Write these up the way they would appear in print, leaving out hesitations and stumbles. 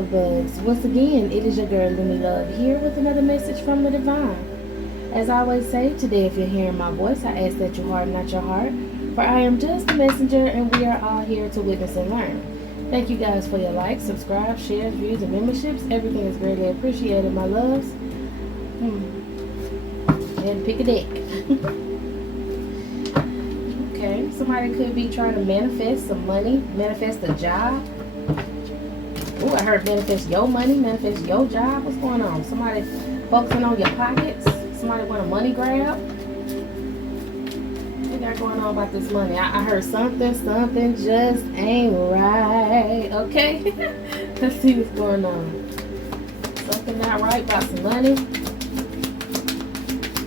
love bugs. Once again, it is your girl Lumi Love here with another message from the divine. As I always say, today if you're hearing my voice, I ask that you harden not your heart, for I am just a messenger and we are all here to witness and learn. Thank you guys for your likes, subscribe, shares, views, and memberships. Everything is greatly appreciated, my loves. And pick a deck. Okay, somebody could be trying to manifest some money, manifest a job. Oh, I heard manifest your money, manifest your job. What's going on? Somebody focusing on your pockets. Somebody want a money grab. What you got going on about this money? I heard something just ain't right. Okay, let's see what's going on. Something not right about some money.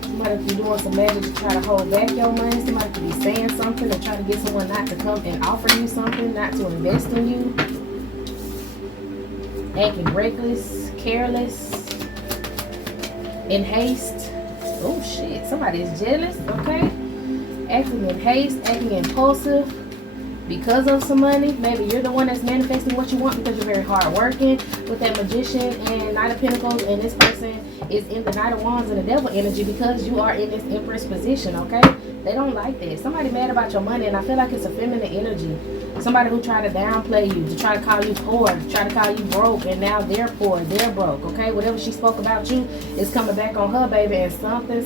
Somebody could be doing some magic to try to hold back your money. Somebody could be saying something and try to get someone not to come and offer you something, not to invest in you. Acting reckless, careless, in haste. Oh shit, somebody is jealous, okay? Acting in haste, acting impulsive because of some money. Maybe you're the one that's manifesting what you want because you're very hard working with that Magician and Knight of Pentacles, and this person is in the Knight of Wands and the Devil energy because you are in this Empress position, okay? They don't like that. Somebody mad about your money, and I feel like it's a feminine energy. Somebody who tried to downplay you, to try to call you poor, to try to call you broke, and now they're poor, they're broke, okay? Whatever she spoke about you is coming back on her, baby, and something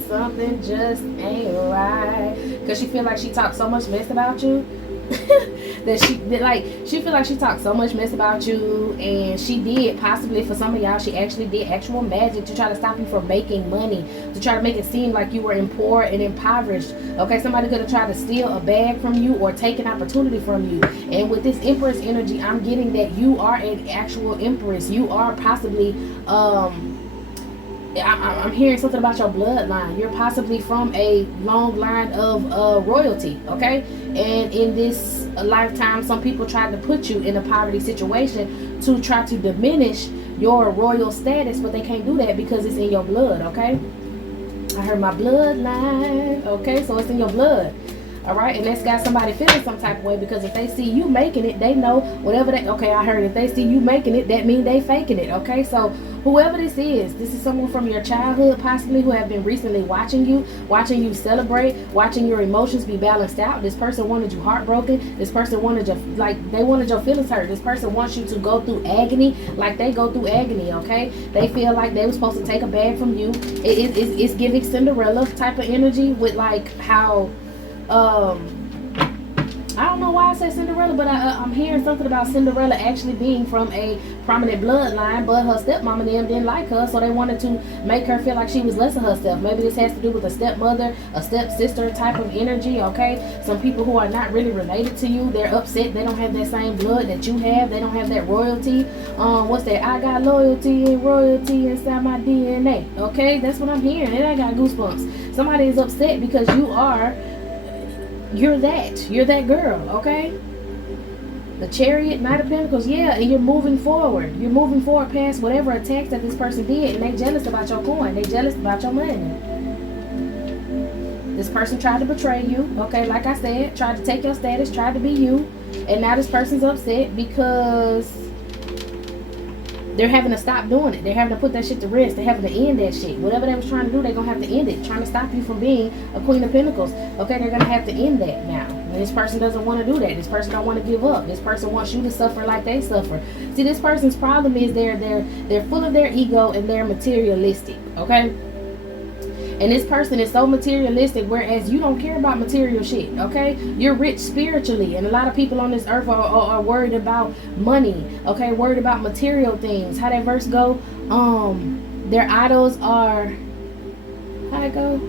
just ain't right. Because she feel like she talked so much mess about you. That she feel like she talked so much mess about you, and she did, possibly for some of y'all, she actually did actual magic to try to stop you from making money, to try to make it seem like you were in poor and impoverished, okay? Somebody could have tried to steal a bag from you or take an opportunity from you. And with this Empress energy, I'm getting that you are an actual Empress. You are possibly I'm hearing something about your bloodline. You're possibly from a long line of royalty, okay? And in this lifetime, some people tried to put you in a poverty situation to try to diminish your royal status, but they can't do that because it's in your blood, okay? I heard my bloodline, okay? So it's in your blood. All right, and that's got somebody feeling some type of way, because if they see you making it, they know whatever they, okay, I heard if they see you making it, that means they faking it, okay? So whoever this is someone from your childhood possibly who have been recently watching you celebrate, watching your emotions be balanced out. This person wanted you heartbroken. This person wanted they wanted your feelings hurt. This person wants you to go through agony like they go through agony, okay? They feel like they were supposed to take a bag from you. It's giving Cinderella type of energy with like how I don't know why I say Cinderella, but I'm hearing something about Cinderella actually being from a prominent bloodline, but her stepmama and them didn't like her, so they wanted to make her feel like she was less of herself. Maybe this has to do with a stepmother, a stepsister type of energy, okay? Some people who are not really related to you, they're upset. They don't have that same blood that you have. They don't have that royalty. What's that? I got loyalty and royalty inside my DNA, okay? That's what I'm hearing, and I got goosebumps. Somebody is upset because you're that girl, okay? The Chariot, Knight of Pentacles, yeah, and you're moving forward. You're moving forward past whatever attacks that this person did, and they jealous about your coin. They jealous about your money. This person tried to betray you, okay? Like I said, tried to take your status, tried to be you, and now this person's upset because they're having to stop doing it. They're having to put that shit to rest. They're having to end that shit. Whatever they was trying to do, they're going to have to end it. Trying to stop you from being a Queen of Pentacles. Okay, they're going to have to end that now. And this person doesn't want to do that. This person don't want to give up. This person wants you to suffer like they suffer. See, this person's problem is they're full of their ego and they're materialistic. Okay? And this person is so materialistic, whereas you don't care about material shit, okay? You're rich spiritually, and a lot of people on this earth are worried about money, okay? Worried about material things. How that verse go? Their idols are, how it go?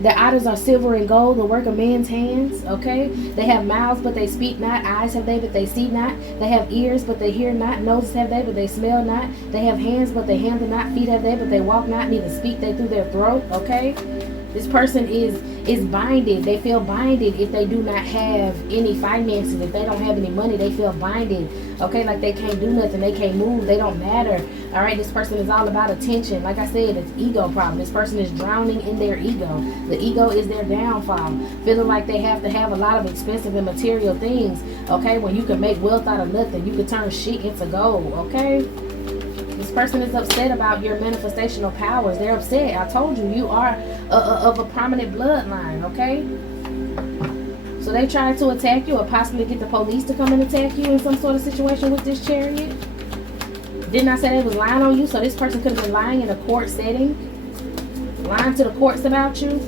Their idols are silver and gold, the work of men's hands, okay? They have mouths, but they speak not. Eyes have they, but they see not. They have ears, but they hear not. Noses have they, but they smell not. They have hands, but they handle not. Feet have they, but they walk not. Neither speak they through their throat, okay? This person is binded. They feel binded if they do not have any finances. If they don't have any money, they feel binded. Okay, like they can't do nothing. They can't move. They don't matter. All right, this person is all about attention. Like I said, it's ego problem. This person is drowning in their ego. The ego is their downfall. Feeling like they have to have a lot of expensive and material things. Okay, when you can make wealth out of nothing. You can turn shit into gold. Okay. This person is upset about your manifestational powers. They're upset. I told you, you are of a prominent bloodline, okay? So they tried to attack you or possibly get the police to come and attack you in some sort of situation with this Chariot. Didn't I say they was lying on you? So this person could have been lying in a court setting. Lying to the courts about you.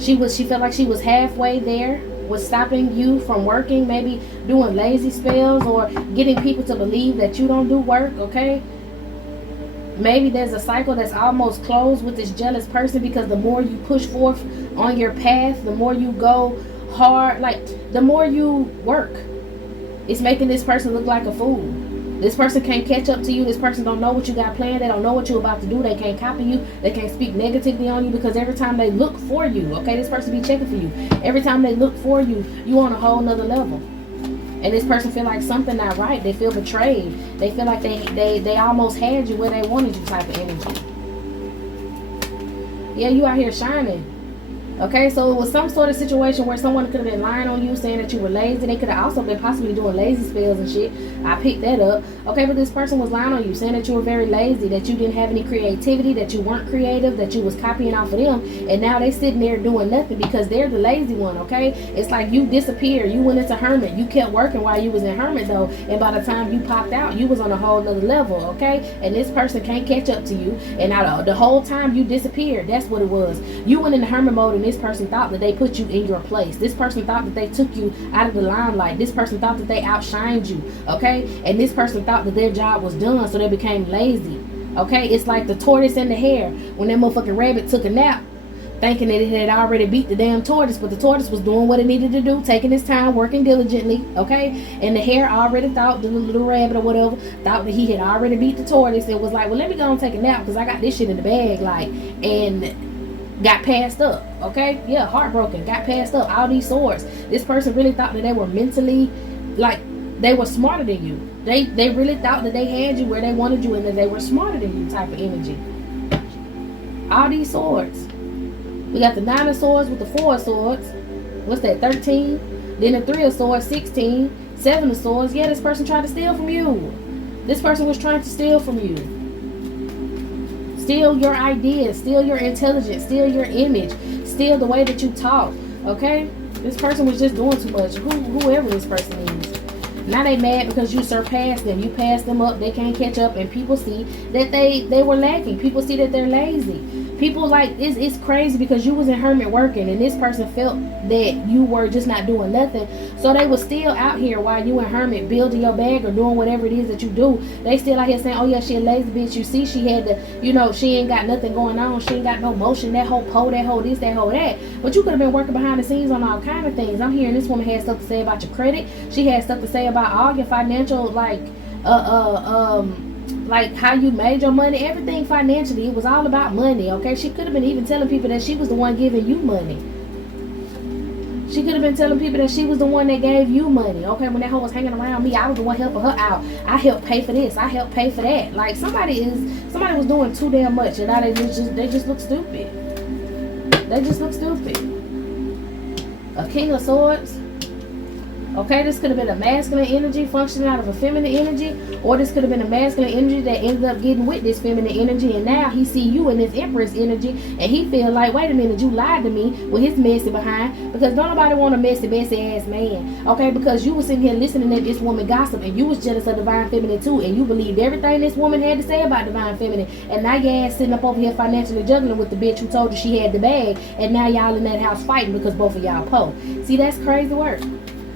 She felt like she was halfway there. Was stopping you from working, maybe doing lazy spells or getting people to believe that you don't do work, okay? Maybe there's a cycle that's almost closed with this jealous person, because the more you push forth on your path, the more you go hard, like the more you work, it's making this person look like a fool. This person can't catch up to you. This person don't know what you got planned. They don't know what you're about to do. They can't copy you. They can't speak negatively on you, because every time they look for you, okay, this person be checking for you. Every time they look for you, you on a whole nother level. And this person feel like something not right. They feel betrayed. They feel like they almost had you where they wanted you type of energy. Yeah, you out here shining. Okay, so it was some sort of situation where someone could have been lying on you, saying that you were lazy. They could have also been possibly doing lazy spells and shit. I picked that up. Okay, but this person was lying on you, saying that you were very lazy, that you didn't have any creativity, that you weren't creative, that you was copying off of them. And now they sitting there doing nothing because they're the lazy one, okay? It's like you disappeared. You went into hermit. You kept working while you was in hermit, though. And by the time you popped out, you was on a whole nother level, okay? And this person can't catch up to you. And now the whole time you disappeared. That's what it was. You went into hermit mode, and this person thought that they put you in your place. This person thought that they took you out of the limelight. This person thought that they outshined you, okay? And this person thought that their job was done, so they became lazy, okay? It's like the tortoise and the hare. When that motherfucking rabbit took a nap, thinking that it had already beat the damn tortoise, but the tortoise was doing what it needed to do, taking its time, working diligently, okay? And the hare already thought, the little rabbit or whatever, thought that he had already beat the tortoise. It was like, well, let me go and take a nap, because I got this shit in the bag, like, and got passed up, okay? Yeah, heartbroken, got passed up. All these swords. This person really thought that they were mentally, like, they were smarter than you. They really thought that they had you where they wanted you and that they were smarter than you type of energy. All these swords. We got the 9 of swords with the 4 of swords. What's that, 13? Then the 3 of swords, 16. 7 of swords. Yeah, this person tried to steal from you. This person was trying to steal from you. Steal your ideas, steal your intelligence, steal your image, steal the way that you talk, okay? This person was just doing too much, whoever this person is. Now they mad because you surpassed them. You passed them up. They can't catch up, and people see that they were lacking. People see that they're lazy. People like, it's crazy because you was in hermit working, and this person felt that you were just not doing nothing. So they was still out here while you in hermit building your bag or doing whatever it is that you do. They still out here saying, oh yeah, she a lazy bitch. You see, she had to, you know, she ain't got nothing going on. She ain't got no motion. That whole pole, that whole this, that whole that. But you could have been working behind the scenes on all kind of things. I'm hearing this woman had stuff to say about your credit. She had stuff to say about all your financial, like how you made your money, everything financially. It was all about money, okay? She could have been even telling people that she was the one giving you money. She could have been telling people that she was the one that gave you money, okay? When that hoe was hanging around me, I was the one helping her out. I helped pay for this. I helped pay for that. Like, somebody was doing too damn much, and now they just look stupid. They just look stupid. A King of Swords. Okay, this could have been a masculine energy functioning out of a feminine energy, or this could have been a masculine energy that ended up getting with this feminine energy, and now he see you in this Empress energy, and he feel like, wait a minute, you lied to me with his messy behind, because don't nobody want a messy ass man, okay? Because you was sitting here listening to this woman gossip, and you was jealous of divine feminine too, and you believed everything this woman had to say about divine feminine, and now your ass sitting up over here financially juggling with the bitch who told you she had the bag, and now y'all in that house fighting because both of y'all po. See, that's crazy work.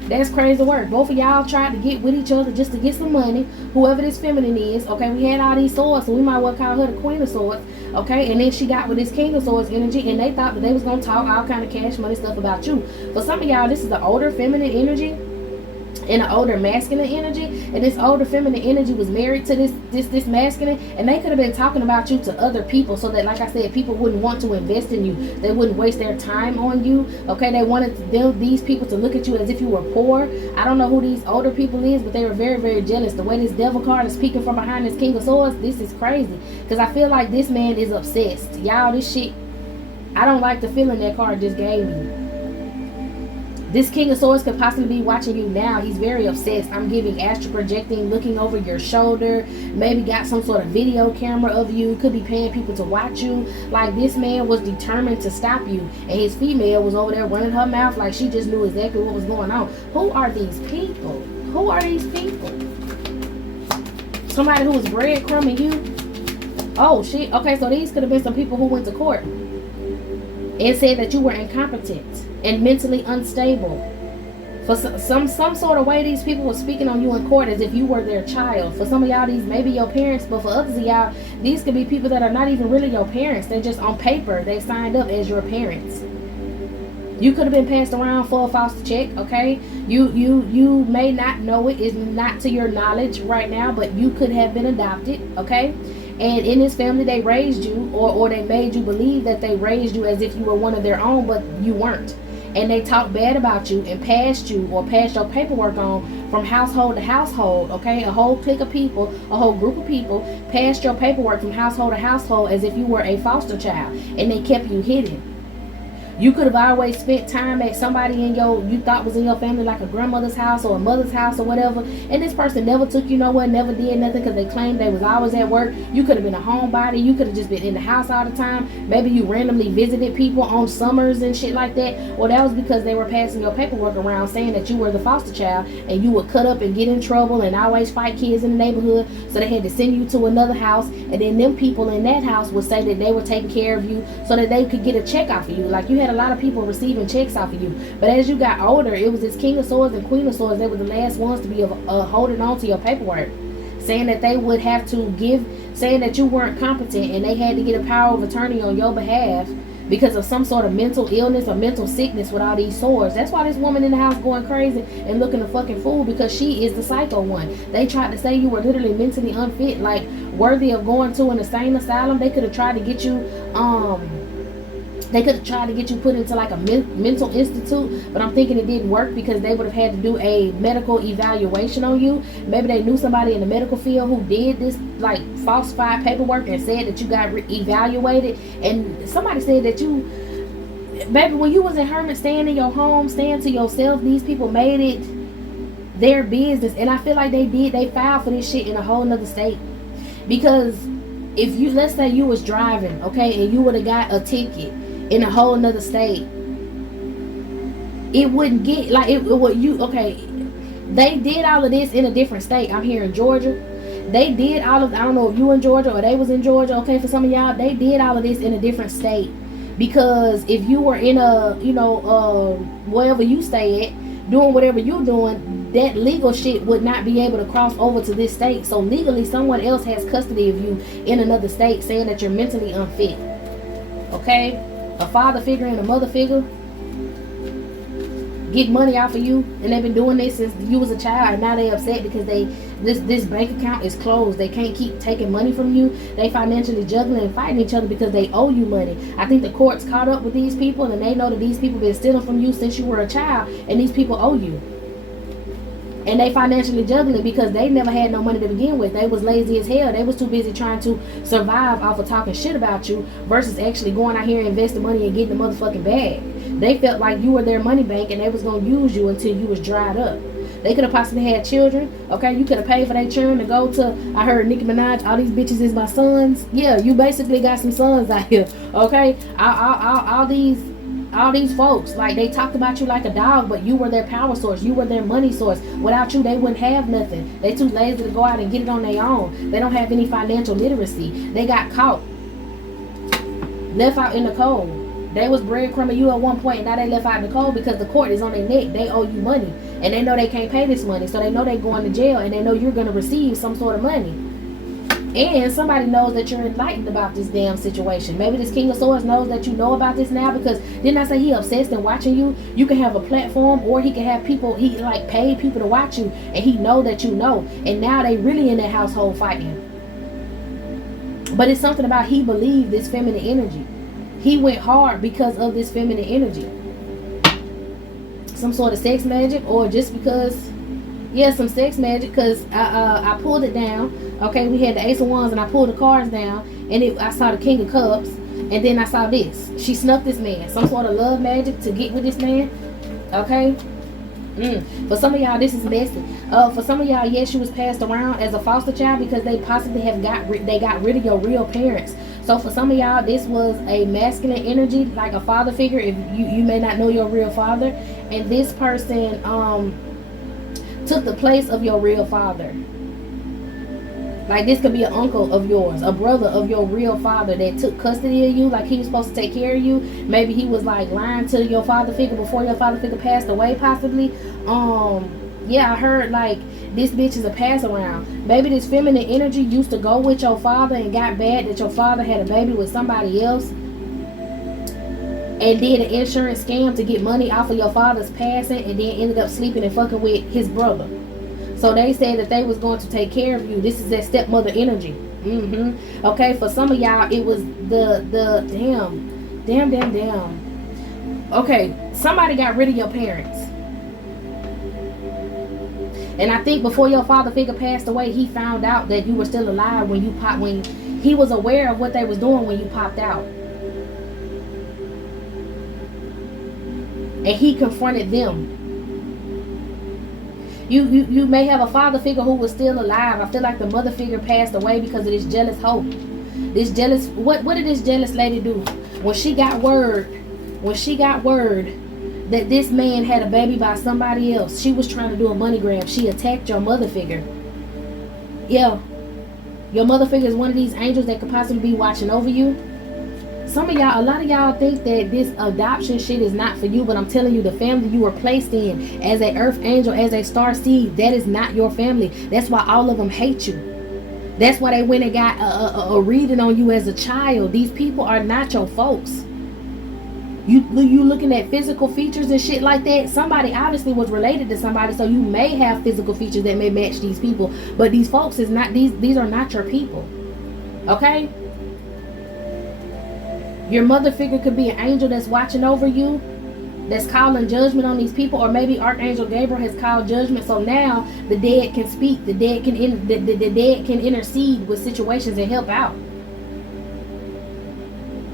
That's crazy work. Both of y'all tried to get with each other just to get some money. Whoever this feminine is, okay, we had all these swords, so we might well call her the Queen of Swords, okay? And then she got with this King of Swords energy, and they thought that they was going to talk all kind of cash money stuff about you. For some of y'all, this is the older feminine energy, in an older masculine energy, and this older feminine energy was married to this masculine, and they could have been talking about you to other people, so that, like I said, people wouldn't want to invest in you. They wouldn't waste their time on you. Okay, they wanted these people to look at you as if you were poor. I don't know who these older people is, but they were very, very jealous. The way this devil card is peeking from behind this King of Swords, this is crazy, because I feel like this man is obsessed. Y'all, this shit, I don't like the feeling that card just gave me. This King of Swords could possibly be watching you now. He's very obsessed. I'm giving astral projecting, looking over your shoulder, maybe got some sort of video camera of you, could be paying people to watch you. Like, this man was determined to stop you, and his female was over there running her mouth like she just knew exactly what was going on. Who are these people? Who are these people? Somebody who was breadcrumbing you? Oh shit. Okay, so these could have been some people who went to court and said that you were incompetent and mentally unstable. For some sort of way, these people were speaking on you in court as if you were their child. For some of y'all, these may be your parents, but for others of y'all, these could be people that are not even really your parents. They're just on paper, they signed up as your parents. You could have been passed around for a foster check, okay? You may not know it, it's not to your knowledge right now, but you could have been adopted, okay? And in this family, they raised you, or they made you believe that they raised you as if you were one of their own, but you weren't. And they talked bad about you and passed you, or passed your paperwork on from household to household, okay? A whole clique of people, a whole group of people passed your paperwork from household to household as if you were a foster child, and they kept you hidden. You could have always spent time at somebody you thought was in your family, like a grandmother's house or a mother's house or whatever, and this person never took you nowhere, never did nothing because they claimed they was always at work. You could have been a homebody. You could have just been in the house all the time. Maybe you randomly visited people on summers and shit like that. Well, that was because they were passing your paperwork around saying that you were the foster child, and you would cut up and get in trouble and always fight kids in the neighborhood, so they had to send you to another house, and then them people in that house would say that they were taking care of you so that they could get a check off of you. Like, you had a lot of people receiving checks off of you, but as you got older, it was this King of Swords and Queen of Swords. They were the last ones to be holding on to your paperwork, saying that they would have to saying that you weren't competent, and they had to get a power of attorney on your behalf because of some sort of mental illness or mental sickness with all these swords. That's why this woman in the house going crazy and looking a fucking fool, because she is the psycho one. They tried to say you were literally mentally unfit, like worthy of going to an insane asylum. They could have tried to get you put into like a mental institute, but I'm thinking it didn't work because they would have had to do a medical evaluation on you. Maybe they knew somebody in the medical field who did this, like, falsified paperwork and said that you got evaluated. And somebody said that you, baby, when you was in hermit, staying in your home, staying to yourself, these people made it their business. And I feel like they filed for this shit in a whole nother state. Because if you, let's say you was driving, okay, and you would have got a ticket in a whole nother state, it wouldn't get like it would you. Okay, they did all of this in a different state. I'm here in Georgia. They did all of, I don't know if you in Georgia or they was in Georgia. Okay, for some of y'all, they did all of this in a different state, because if you were in a, wherever you stay at, doing whatever you're doing, that legal shit would not be able to cross over to this state. So legally, someone else has custody of you in another state, saying that you're mentally unfit. Okay, a father figure and a mother figure get money off of you, and they've been doing this since you was a child, and now they upset because this bank account is closed. They can't keep taking money from you. They financially juggling and fighting each other because they owe you money. I think the courts caught up with these people, and they know that these people been stealing from you since you were a child, and these people owe you. And they financially juggling because they never had no money to begin with. They was lazy as hell. They was too busy trying to survive off of talking shit about you versus actually going out here and investing money and getting the motherfucking bag. They felt like you were their money bank, and they was going to use you until you was dried up. They could have possibly had children. Okay, you could have paid for their children to go to, I heard Nicki Minaj, all these bitches is my sons. Yeah, you basically got some sons out here. Okay, all these folks, like, they talked about you like a dog, but you were their power source. You were their money source. Without you, they wouldn't have nothing. They too lazy to go out and get it on their own. They don't have any financial literacy. They got caught, left out in the cold. They was breadcrumbing you at one point, and now they left out in the cold because the court is on their neck. They owe you money, and they know they can't pay this money, so they know they going to jail, and they know you're going to receive some sort of money. And somebody knows that you're enlightened about this damn situation. Maybe this King of Swords knows that you know about this now, because didn't I say he obsessed in watching you? You can have a platform, or he can have people, he like paid people to watch you, and he know that you know. And now they really in that household fighting. But it's something about he believed this feminine energy. He went hard because of this feminine energy. Some sort of sex magic, or just because, yeah, some sex magic, because I pulled it down. Okay, we had the Ace of Wands, and I pulled the cards down, and I saw the King of Cups, and then I saw this. She snuck this man. Some sort of love magic to get with this man. Okay. For some of y'all, this is messy. For some of y'all, yes, she was passed around as a foster child because they possibly have got rid of your real parents. So for some of y'all, this was a masculine energy, like a father figure. If you may not know your real father, and this person took the place of your real father. Like, this could be an uncle of yours, a brother of your real father that took custody of you, like he was supposed to take care of you. Maybe he was like lying to your father figure before your father figure passed away, possibly. Yeah, I heard like this bitch is a pass around. Maybe this feminine energy used to go with your father and got bad that your father had a baby with somebody else and did an insurance scam to get money off of your father's passing, and then ended up sleeping and fucking with his brother. So they said that they was going to take care of you. This is that stepmother energy. Okay, for some of y'all, it was the damn. Okay, somebody got rid of your parents. And I think before your father figure passed away, he found out that you were still alive when he was aware of what they was doing when you popped out. And he confronted them. You may have a father figure who was still alive. I feel like the mother figure passed away because of this jealous hope. This jealous, what did this jealous lady do? When she got word that this man had a baby by somebody else, she was trying to do a money grab. She attacked your mother figure. Yeah. Your mother figure is one of these angels that could possibly be watching over you. Some of y'all, a lot of y'all think that this adoption shit is not for you, but I'm telling you, the family you were placed in as a earth angel, as a star seed, that is not your family. That's why all of them hate you. That's why they went and got a reading on you as a child. These people are not your folks. You looking at physical features and shit like that. Somebody obviously was related to somebody, so you may have physical features that may match these people, but these folks is not, these are not your people. Okay? Your mother figure could be an angel that's watching over you, that's calling judgment on these people, or maybe Archangel Gabriel has called judgment. So now the dead can speak, the dead can the dead can intercede with situations and help out.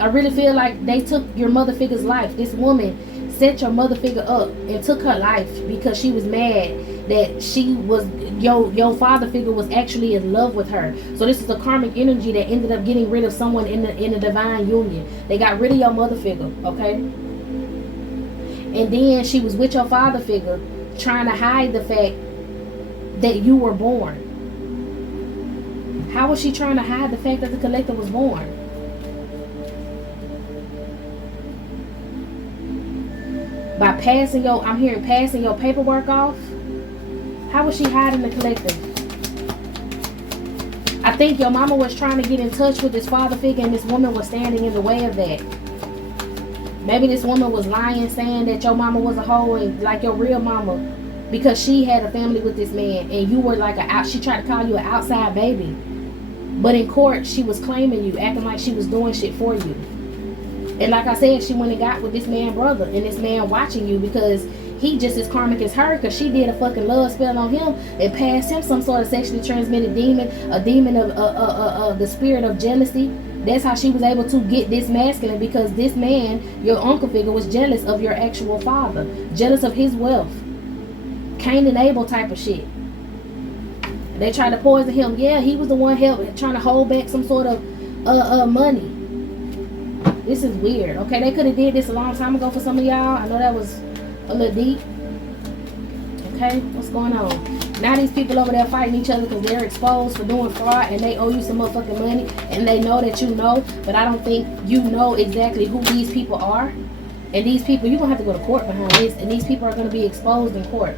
I really feel like they took your mother figure's life. This woman set your mother figure up and took her life because she was mad that she was your father figure was actually in love with her. So this is a karmic energy that ended up getting rid of someone in the divine union. They got rid of your mother figure, okay? And then she was with your father figure, trying to hide the fact that you were born. How was she trying to hide the fact that the collector was born? By passing your, I'm hearing passing your paperwork off. How was she hiding the collective? I think your mama was trying to get in touch with this father figure, and this woman was standing in the way of that. Maybe this woman was lying, saying that your mama was a hoe, and like your real mama, because she had a family with this man, and you were like she tried to call you an outside baby. But in court, she was claiming you, acting like she was doing shit for you. And like I said, she went and got with this man brother, and this man watching you because he just as karmic as her, because she did a fucking love spell on him and passed him some sort of sexually transmitted demon, a demon of the spirit of jealousy. That's how she was able to get this masculine, because this man, your uncle figure, was jealous of your actual father, jealous of his wealth. Cain and Abel type of shit. They tried to poison him. Yeah, he was the one trying to hold back some sort of money. This is weird. Okay, they could have did this a long time ago for some of y'all. I know that was a little deep. Okay, what's going on? Now these people over there fighting each other because they're exposed for doing fraud, and they owe you some motherfucking money, and they know that you know, but I don't think you know exactly who these people are. And these people, you're going to have to go to court behind this, and these people are going to be exposed in court.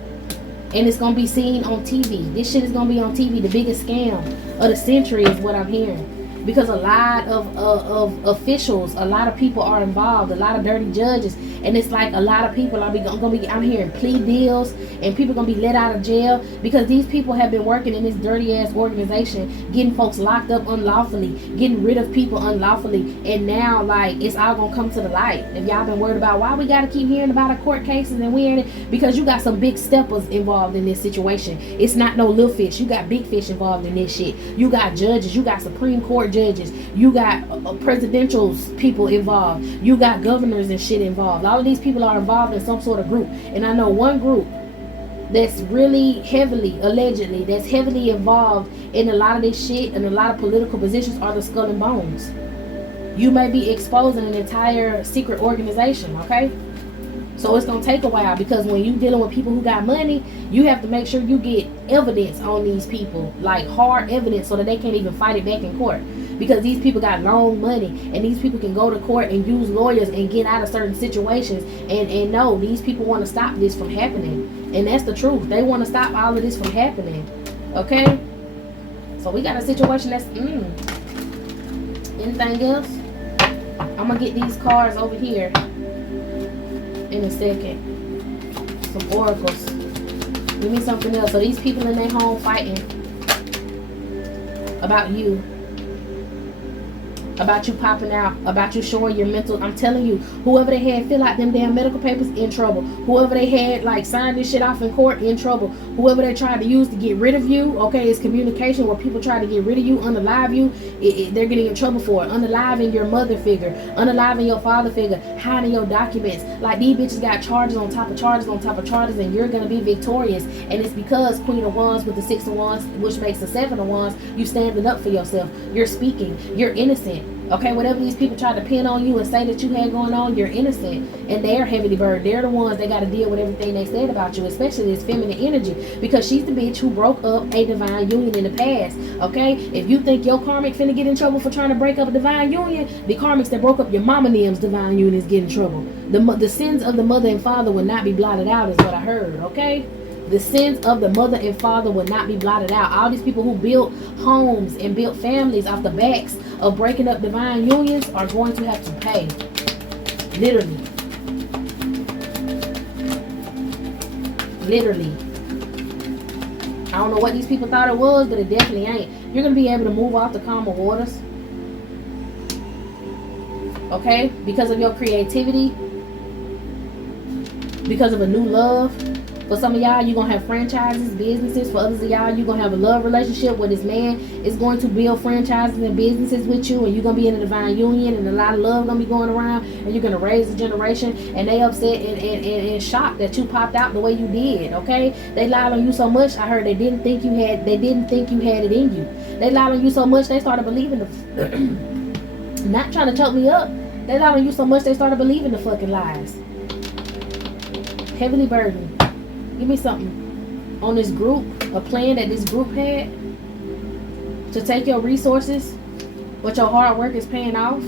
And it's going to be seen on TV. This shit is going to be on TV, the biggest scam of the century is what I'm hearing. Because a lot of officials, a lot of people are involved, a lot of dirty judges, and it's like a lot of people I'm hearing plea deals, and people gonna be let out of jail because these people have been working in this dirty ass organization, getting folks locked up unlawfully, getting rid of people unlawfully, and now like it's all gonna come to the light. If y'all been worried about why we gotta keep hearing about our court cases and we ain't it, because you got some big steppers involved in this situation. It's not no little fish. You got big fish involved in this shit. You got judges, you got Supreme Court judges, you got presidential people involved, you got governors and shit involved. All of these people are involved in some sort of group, and I know one group that's really heavily, allegedly, that's heavily involved in a lot of this shit and a lot of political positions are the Skull and Bones. You may be exposing an entire secret organization, okay? So it's gonna take a while, because when you dealing with people who got money, you have to make sure you get evidence on these people, like hard evidence, so that they can't even fight it back in court. Because these people got long money, and these people can go to court and use lawyers and get out of certain situations. And no, these people want to stop this from happening, and that's the truth. They want to stop all of this from happening. Okay, so we got a situation that's anything else? I'm gonna get these cards over here in a second. Some oracles. Give me something else. So these people in their home fighting about you, about you popping out, about you showing your mental. I'm telling you, whoever they had fill out them damn medical papers, in trouble. Whoever they had like sign this shit off in court, in trouble. Whoever they tried to use to get rid of you, okay, it's communication where people try to get rid of you, unalive you, they're getting in trouble for it. Unaliving your mother figure, unaliving your father figure, hiding your documents. Like, these bitches got charges on top of charges on top of charges, and you're gonna be victorious. And it's because Queen of Wands with the Six of Wands, which makes the Seven of Wands, you standing up for yourself. You're speaking. You're innocent. Okay, whatever these people try to pin on you and say that you had going on, you're innocent. And they're heavily burdened. They're the ones that got to deal with everything they said about you, especially this feminine energy. Because she's the bitch who broke up a divine union in the past. Okay, if you think your karmic finna get in trouble for trying to break up a divine union, the karmics that broke up your mama and them's divine unions get in trouble. The sins of the mother and father will not be blotted out, is what I heard. Okay, the sins of the mother and father will not be blotted out. All these people who built homes and built families off the backs of breaking up divine unions are going to have to pay. Literally. Literally. I don't know what these people thought it was, but it definitely ain't. You're going to be able to move off the calmer waters. Okay? Because of your creativity. Because of a new love. For some of y'all, you're going to have franchises, businesses. For others of y'all, you're going to have a love relationship where this man is going to build franchises and businesses with you, and you're going to be in a divine union, and a lot of love going to be going around, and you're going to raise a generation, and they upset and shocked that you popped out the way you did. Okay? They lied on you so much, I heard they didn't think you had it in you. They lied on you so much, they started believing the not trying to choke me up. They lied on you so much, they started believing the fucking lies. Heavily burdened. Give me something on this group, a plan that this group had to take your resources, but your hard work is paying off.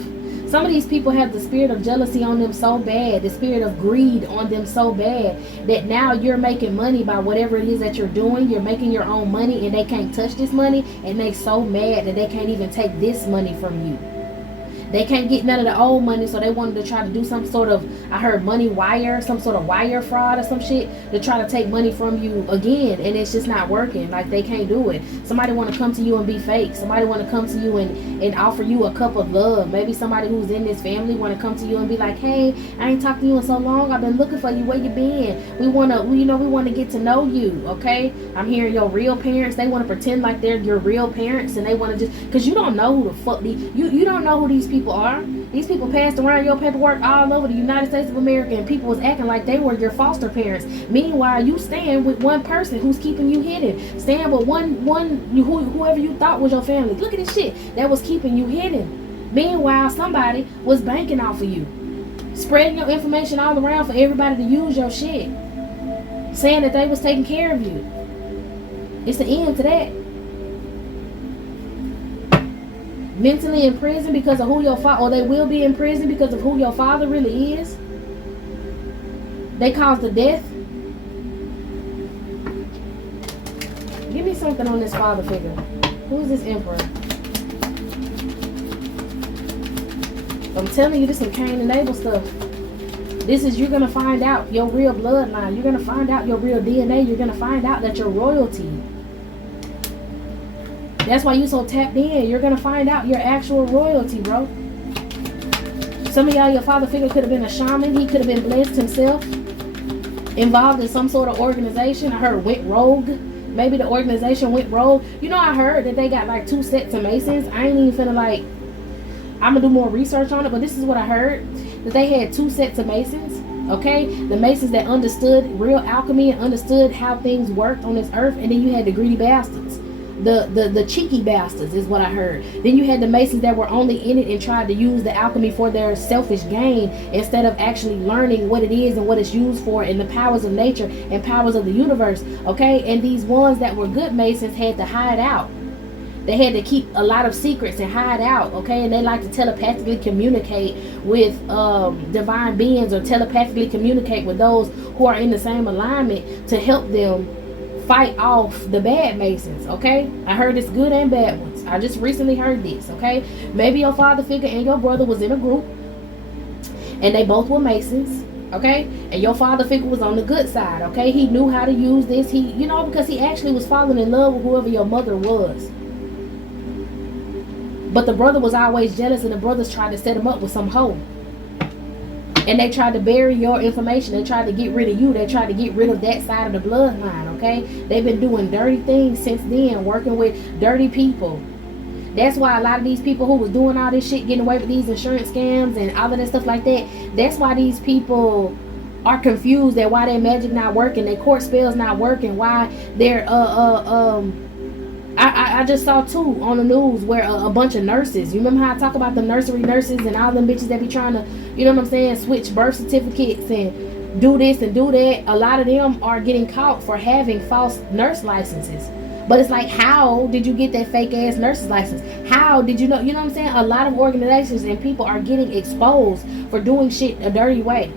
Some of these people have the spirit of jealousy on them so bad, the spirit of greed on them so bad, that now you're making money by whatever it is that you're doing. You're making your own money, and they can't touch this money, and they so mad that they can't even take this money from you. They can't get none of the old money, so they wanted to try to do some sort of, I heard money wire, some sort of wire fraud or some shit to try to take money from you again, and it's just not working. Like, they can't do it. Somebody want to come to you and be fake. Somebody want to come to you and offer you a cup of love. Maybe somebody who's in this family want to come to you and be like, hey, I ain't talked to you in so long. I've been looking for you. Where you been? We want to get to know you. Okay, I'm hearing your real parents. They want to pretend like they're your real parents, and they want to just, because you don't know who the fuck you don't know who these people are. These people passed around your paperwork all over the United States of America, and people was acting like they were your foster parents. Meanwhile, you stand with one person who's keeping you hidden. Stand with whoever you thought was your family. Look at this shit that was keeping you hidden. Meanwhile, somebody was banking off of you, spreading your information all around for everybody to use your shit, saying that they was taking care of you. It's the end to that. Mentally in prison because of who your father, or they will be in prison because of who your father really is. They caused the death. Give me something on this father figure. Who is this Emperor? I'm telling you, this is some Cain and Abel stuff. This is, you're going to find out your real bloodline. You're going to find out your real DNA. You're going to find out that you're royalty. That's why you're so tapped in. You're going to find out your actual royalty, bro. Some of y'all, your father figure could have been a shaman. He could have been blessed himself. Involved in some sort of organization. I heard went rogue. Maybe the organization went rogue. You know, I heard that they got like 2 sets of Masons. I ain't even finna like, I'm gonna do more research on it, but this is what I heard. That they had 2 sets of Masons. Okay, the Masons that understood real alchemy and understood how things worked on this earth, and then you had the greedy bastards, the cheeky bastards is what I heard. Then you had the Masons that were only in it and tried to use the alchemy for their selfish gain instead of actually learning what it is and what it's used for and the powers of nature and powers of the universe. Okay, and these ones that were good Masons had to hide out. They had to keep a lot of secrets and hide out, okay? And they like to telepathically communicate with divine beings, or telepathically communicate with those who are in the same alignment to help them fight off the bad Masons, okay? I heard it's good and bad ones. I just recently heard this, okay? Maybe your father figure and your brother was in a group and they both were Masons, okay? And your father figure was on the good side, okay? He knew how to use this. He, you know, because he actually was falling in love with whoever your mother was. But the brother was always jealous, and the brothers tried to set him up with some hoe. And they tried to bury your information. They tried to get rid of you. They tried to get rid of that side of the bloodline, okay? They've been doing dirty things since then, working with dirty people. That's why a lot of these people who was doing all this shit, getting away with these insurance scams and all of that stuff like that, that's why these people are confused at why their magic not working, their court spells not working, why they're I just saw too on the news where a bunch of nurses, you remember how I talk about the nursery nurses and all them bitches that be trying to, you know what I'm saying, switch birth certificates and do this and do that. A lot of them are getting caught for having false nurse licenses. But it's like, how did you get that fake ass nurse's license? How did you know? You know what I'm saying? A lot of organizations and people are getting exposed for doing shit a dirty way.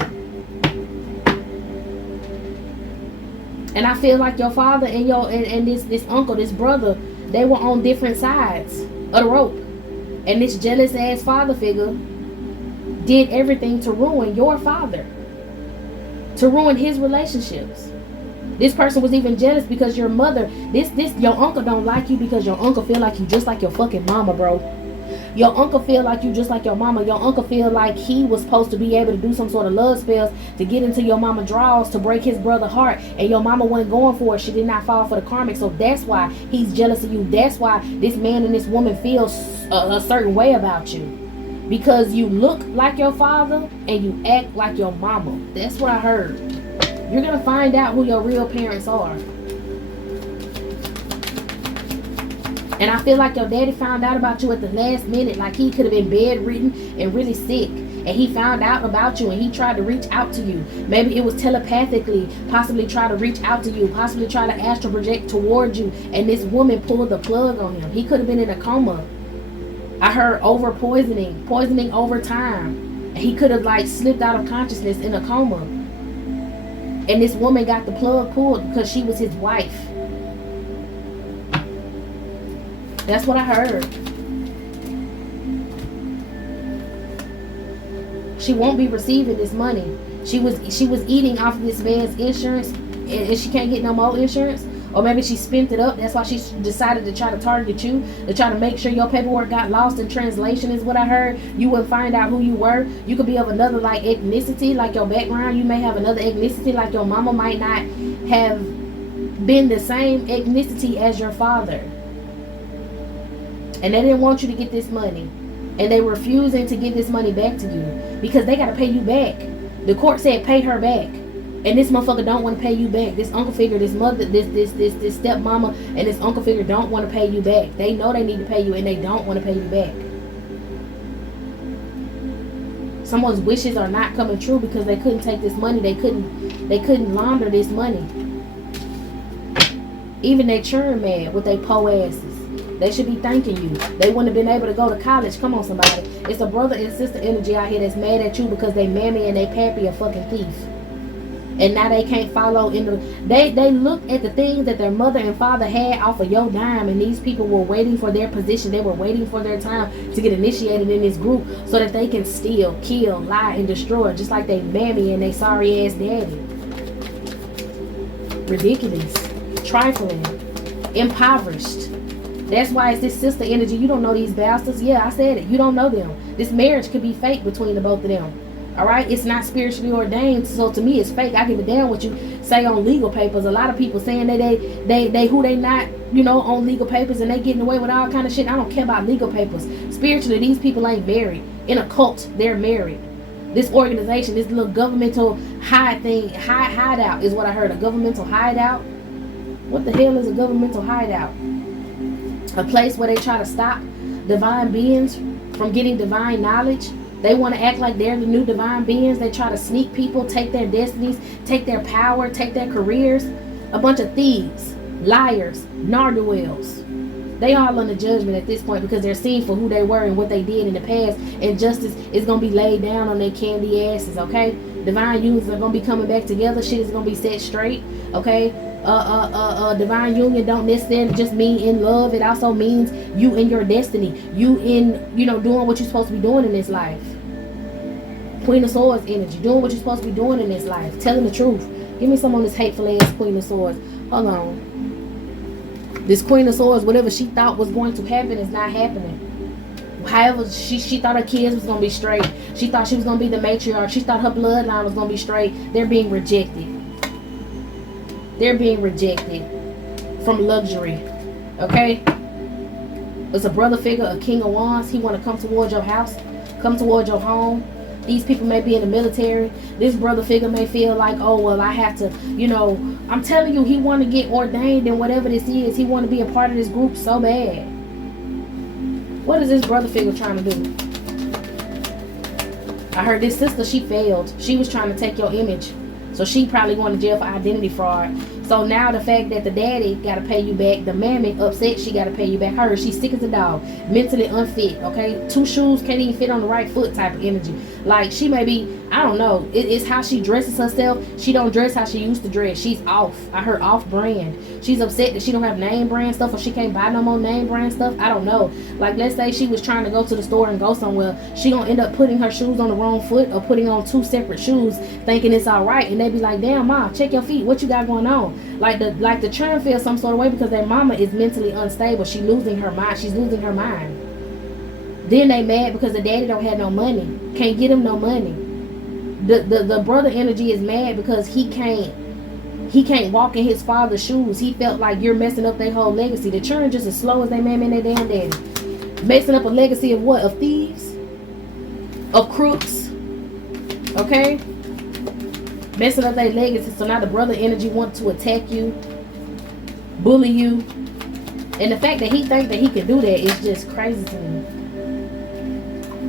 And I feel like your father and this uncle, this brother, they were on different sides of the rope. And this jealous ass father figure did everything to ruin your father, to ruin his relationships. This person was even jealous because your mother, your uncle don't like you because your uncle feel like you just like your fucking mama, bro. Your uncle feel like you just like your mama. Your uncle feel like he was supposed to be able to do some sort of love spells to get into your mama draws to break his brother's heart, and your mama wasn't going for it. She did not fall for the karmic, so that's why he's jealous of you. That's why this man and this woman feels a certain way about you, because you look like your father and you act like your mama. That's what I heard. You're gonna find out who your real parents are. And I feel like your daddy found out about you at the last minute, like he could have been bedridden and really sick, and he found out about you and he tried to reach out to you. Maybe it was telepathically, possibly try to reach out to you, possibly try to astral project towards you, and this woman pulled the plug on him. He could have been in a coma. I heard over poisoning over time, and he could have like slipped out of consciousness in a coma. And this woman got the plug pulled because she was his wife. That's what I heard. She won't be receiving this money. She was eating off of this man's insurance, and she can't get no more insurance. Or maybe she spent it up. That's why she decided to try to target you, to try to make sure your paperwork got lost in translation, is what I heard. You wouldn't find out who you were. You could be of another like ethnicity, like your background. You may have another ethnicity, like your mama might not have been the same ethnicity as your father. And they didn't want you to get this money. And they refusing to give this money back to you because they got to pay you back. The court said pay her back. And this motherfucker don't want to pay you back. This uncle figure, this mother, this stepmama, and this uncle figure don't want to pay you back. They know they need to pay you and they don't want to pay you back. Someone's wishes are not coming true because they couldn't take this money. They couldn't launder this money. Even they churn mad with they po asses. They should be thanking you. They wouldn't have been able to go to college. Come on, somebody. It's a brother and sister energy out here that's mad at you because they mammy and they pappy a fucking thief. And now they can't follow in the, they looked at the things that their mother and father had off of your dime, and these people were waiting for their position. They were waiting for their time to get initiated in this group so that they can steal, kill, lie, and destroy, just like they mammy and they sorry ass daddy. Ridiculous, trifling, impoverished. That's why it's this sister energy. You don't know these bastards. Yeah, I said it. You don't know them. This marriage could be fake between the both of them. All right, it's not spiritually ordained, so to me it's fake. I give it down what you say on legal papers. A lot of people saying that they who they not, you know, on legal papers, and they getting away with all kind of shit. I don't care about legal papers. Spiritually, these people ain't married. In a cult, they're married. This organization, this little governmental hideout is what I heard. A governmental hideout. What the hell is a governmental hideout? A place where they try to stop divine beings from getting divine knowledge. They want to act like they're the new divine beings. They try to sneak people, take their destinies, take their power, take their careers. A bunch of thieves, liars, narduels. They all under judgment at this point because they're seen for who they were and what they did in the past. And justice is going to be laid down on their candy asses, okay? Divine unions are going to be coming back together. Shit is going to be set straight, okay? Divine union don't necessarily just mean in love. It also means you in your destiny. You in, you know, doing what you're supposed to be doing in this life. Queen of Swords energy. Doing what you're supposed to be doing in this life. Telling the truth. Give me some on this hateful ass Queen of Swords. Hold on. This Queen of Swords, whatever she thought was going to happen is not happening. However, she thought her kids was going to be straight. She thought she was going to be the matriarch. She thought her bloodline was going to be straight. They're being rejected. They're being rejected from luxury. Okay? It's a brother figure, a king of wands. He want to come towards your house, come towards your home. These people may be in the military. This brother figure may feel like, oh, well, I have to, you know, I'm telling you, he want to get ordained in whatever this is. He want to be a part of this group so bad. What is this brother figure trying to do? I heard this sister, she failed. She was trying to take your image. So she probably going to jail for identity fraud. So now the fact that the daddy got to pay you back, the mammy upset she got to pay you back. Her, she's sick as a dog, mentally unfit, okay? 2 shoes can't even fit on the right foot type of energy. Like, she may be, I don't know, it's how she dresses herself. She don't dress how she used to dress. She's off. I heard off brand. She's upset that she don't have name brand stuff, or she can't buy no more name brand stuff. I don't know. Like, let's say she was trying to go to the store and go somewhere. She gonna end up putting her shoes on the wrong foot, or putting on 2 separate shoes thinking it's all right, and they be like, damn, mom, check your feet, what you got going on? Like the children feel some sort of way because their mama is mentally unstable. She's losing her mind. Then they mad because the daddy don't have no money, can't get him no money. The brother energy is mad because he can't walk in his father's shoes. He felt like you're messing up their whole legacy. The children just as slow as they mammy and their damn daddy. Messing up a legacy of what? Of thieves? Of crooks? Okay? Messing up their legacy. So now the brother energy wants to attack you, bully you. And the fact that he thinks that he can do that is just crazy to me.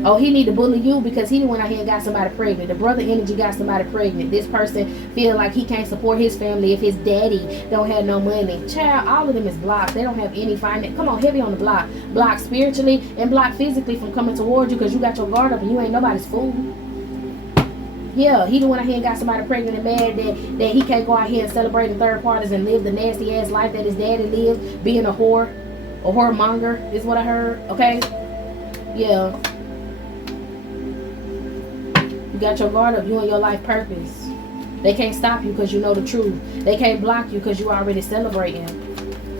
Oh, he need to bully you because he went out here and got somebody pregnant. The brother energy got somebody pregnant. This person feel like he can't support his family if his daddy don't have no money. Child, all of them is blocked. They don't have any finance. Come on, heavy on the block. Block spiritually and block physically from coming towards you because you got your guard up and you ain't nobody's fool. Yeah, he went out here and got somebody pregnant and mad that he can't go out here and celebrate in third parties and live the nasty ass life that his daddy lived, being a whoremonger is what I heard. Okay? Yeah. You got your guard up. You and your life purpose. They can't stop you because you know the truth. They can't block you because you already celebrating.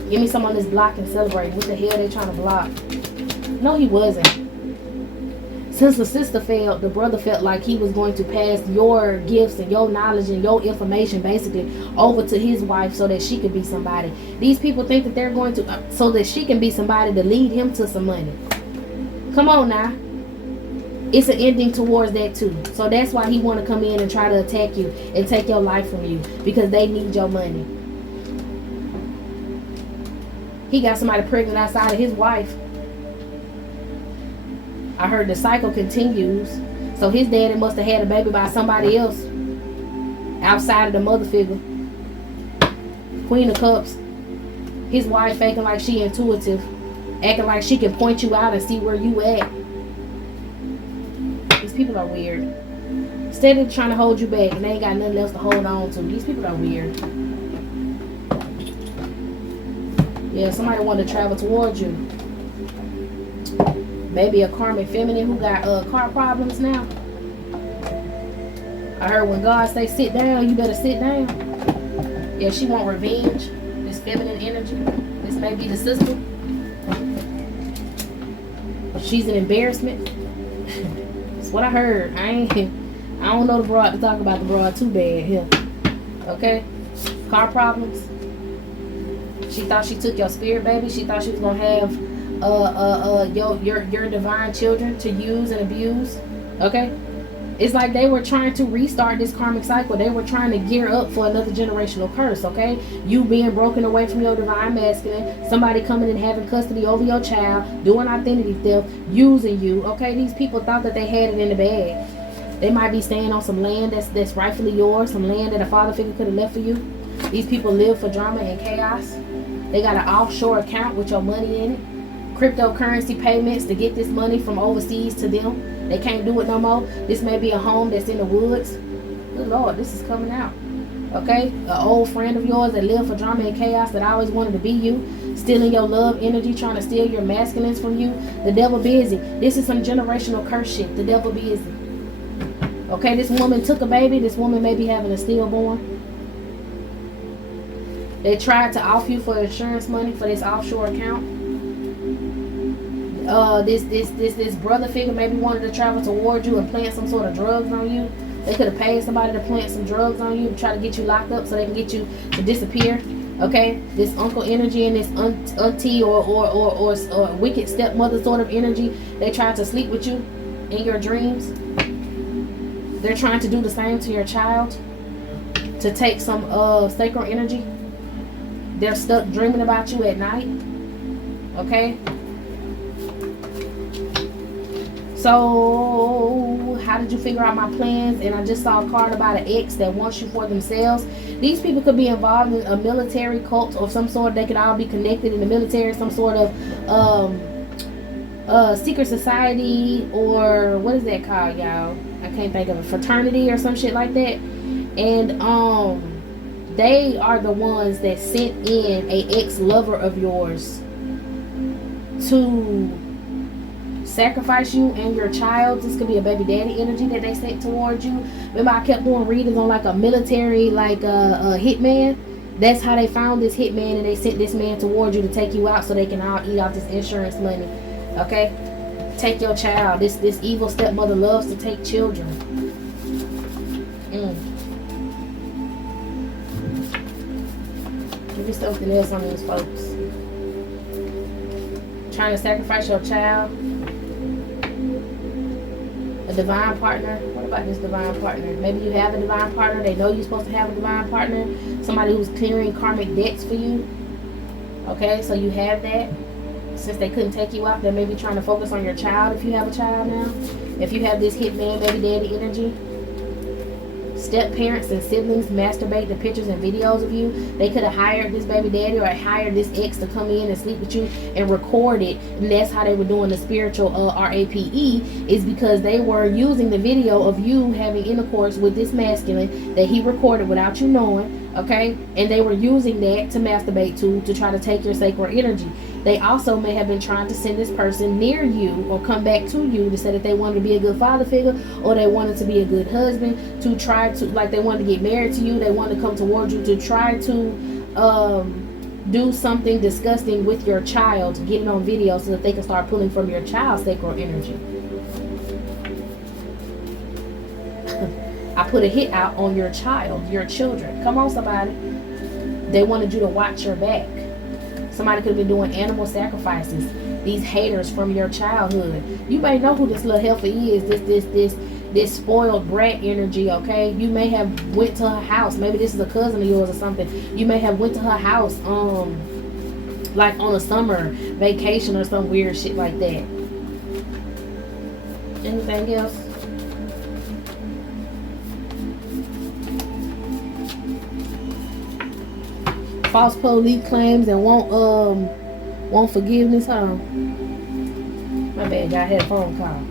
Give me some on this block and celebrate. What the hell they trying to block? No, he wasn't. Since the sister failed, the brother felt like he was going to pass your gifts and your knowledge and your information basically over to his wife so that she could be somebody. These people think that they're going to, so that she can be somebody to lead him to some money. Come on now. It's an ending towards that too. So that's why he want to come in and try to attack you and take your life from you because they need your money. He got somebody pregnant outside of his wife. I heard the cycle continues. So his daddy must have had a baby by somebody else outside of the mother figure. Queen of Cups. His wife acting like she intuitive. Acting like she can point you out and see where you at. These people are weird. Steady trying to hold you back, and they ain't got nothing else to hold on to. These people are weird. Yeah, somebody wanted to travel towards you. Maybe a karmic feminine who got car problems now. I heard when God say sit down, you better sit down. Yeah, she want revenge. This feminine energy. This may be the sister. She's an embarrassment. That's what I heard. I don't know the broad to talk about the broad too bad here. Okay? Car problems. She thought she took your spirit, baby. She thought she was gonna have your divine children to use and abuse. Okay? It's like they were trying to restart this karmic cycle. They were trying to gear up for another generational curse, okay? You being broken away from your divine masculine, somebody coming and having custody over your child, doing identity theft, using you, okay? These people thought that they had it in the bag. They might be staying on some land that's rightfully yours, some land that a father figure could have left for you. These people live for drama and chaos. They got an offshore account with your money in it. Cryptocurrency payments to get this money from overseas to them. They can't do it no more. This may be a home that's in the woods. Good Lord, this is coming out. Okay? An old friend of yours that lived for drama and chaos that always wanted to be you. Stealing your love energy, trying to steal your masculines from you. The devil busy. This is some generational curse shit. The devil busy. Okay, this woman took a baby. This woman may be having a stillborn. They tried to off you for insurance money for this offshore account. This brother figure maybe wanted to travel toward you and plant some sort of drugs on you. They could have paid somebody to plant some drugs on you to try to get you locked up so they can get you to disappear. Okay, this uncle energy and this auntie or wicked stepmother sort of energy. They tried to sleep with you in your dreams. They're trying to do the same to your child, to take some sacred energy. They're stuck dreaming about you at night. Okay. So, how did you figure out my plans? And I just saw a card about an ex that wants you for themselves. These people could be involved in a military cult of some sort. They could all be connected in the military, some sort of secret society, or what is that called, y'all? I can't think of it. Fraternity or some shit like that. And they are the ones that sent in a ex-lover of yours to sacrifice you and your child. This could be a baby daddy energy that they sent towards you. Remember, I kept doing readings on like a military, like a hitman. That's how they found this hitman, and they sent this man towards you to take you out so they can all eat off this insurance money. Okay, take your child. This evil stepmother loves to take children. Give me something else on these folks. Trying to sacrifice your child. A divine partner. What about this divine partner? Maybe you have a divine partner. They know you're supposed to have a divine partner. Somebody who's clearing karmic debts for you. Okay, so you have that. Since they couldn't take you out, they may be trying to focus on your child if you have a child now. If you have this hitman, baby daddy energy. Step parents and siblings masturbate the pictures and videos of you. They could have hired this baby daddy or hired this ex to come in and sleep with you and record it. And that's how they were doing the spiritual RAPE, is because they were using the video of you having intercourse with this masculine that he recorded without you knowing. Okay, and they were using that to masturbate to try to take your sacred energy. They also may have been trying to send this person near you or come back to you to say that they wanted to be a good father figure, or they wanted to be a good husband, to try to, like, they wanted to get married to you, they wanted to come towards you to try to do something disgusting with your child, to get it on video so that they can start pulling from your child's sacred energy. I put a hit out on your child, your children. Come on, somebody. They wanted you to watch your back. Somebody could have been doing animal sacrifices. These haters from your childhood. You may know who this little heifer is. This spoiled brat energy, okay? You may have went to her house. Maybe this is a cousin of yours or something. You may have went to her house, like on a summer vacation or some weird shit like that. Anything else? False police claims and want forgiveness, huh? My bad, y'all, had a phone call.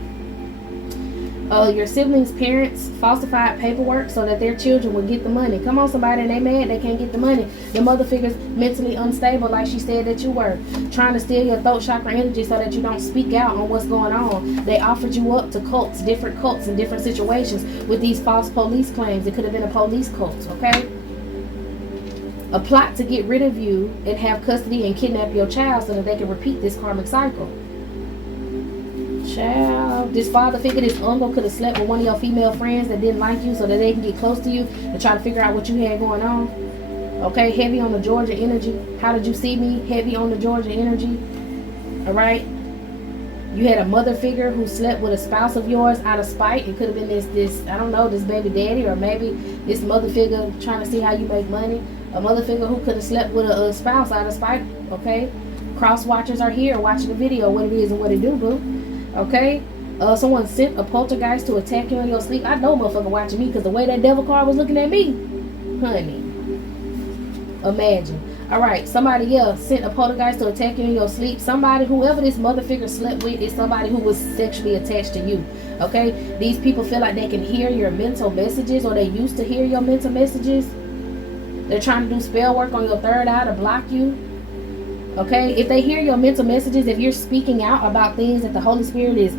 Your siblings' parents falsified paperwork so that their children would get the money. Come on, somebody, and they mad they can't get the money. The mother figure's mentally unstable, like she said that you were. Trying to steal your throat chakra energy so that you don't speak out on what's going on. They offered you up to cults, different cults in different situations with these false police claims. It could have been a police cult, okay? A plot to get rid of you and have custody and kidnap your child so that they can repeat this karmic cycle. Child, this father figure, this uncle could have slept with one of your female friends that didn't like you so that they can get close to you and try to figure out what you had going on. Okay, heavy on the Georgia energy. How did you see me? Heavy on the Georgia energy. All right. You had a mother figure who slept with a spouse of yours out of spite. It could have been this I don't know, this baby daddy, or maybe this mother figure trying to see how you make money. A mother figure who could have slept with a spouse out of spite. Okay. Cross watchers are here watching the video, what it is and what it do, boo. Okay, someone sent a poltergeist to attack you in your sleep. I know motherfucker watching me because the way that devil card was looking at me, honey. Imagine. All right, somebody else sent a poltergeist to attack you in your sleep. Somebody, whoever this mother figure slept with, is somebody who was sexually attached to you. Okay, these people feel like they can hear your mental messages, or they used to hear your mental messages. They're trying to do spell work on your third eye to block you. Okay, if they hear your mental messages, if you're speaking out about things that the Holy Spirit is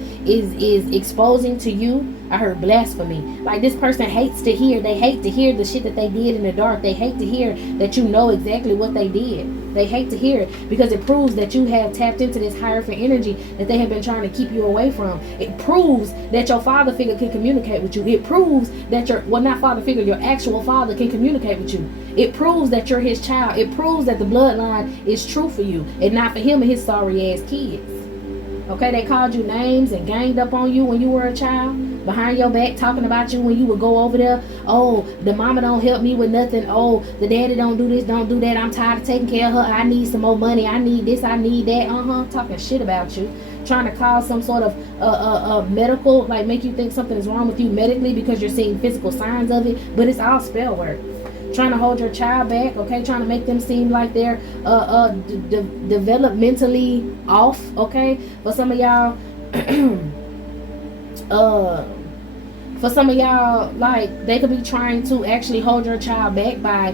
exposing to you, I heard blasphemy. Like, this person hates to hear, they hate to hear the shit that they did in the dark. They hate to hear that you know exactly what they did. They hate to hear it because it proves that you have tapped into this hierophant energy that they have been trying to keep you away from. It proves that your father figure can communicate with you. It proves that your, well, not father figure, your actual father can communicate with you. It proves that you're his child. It proves that the bloodline is true for you and not for him and his sorry ass kids. Okay, they called you names and ganged up on you when you were a child, behind your back, talking about you when you would go over there. Oh, the mama don't help me with nothing. Oh, the daddy don't do this, don't do that. I'm tired of taking care of her. I need some more money. I need this, I need that. Talking shit about you. Trying to cause some sort of medical, like make you think something is wrong with you medically because you're seeing physical signs of it. But it's all spell work. Trying to hold your child back, okay? Trying to make them seem like they're developmentally off, okay? For some of y'all, like, they could be trying to actually hold your child back by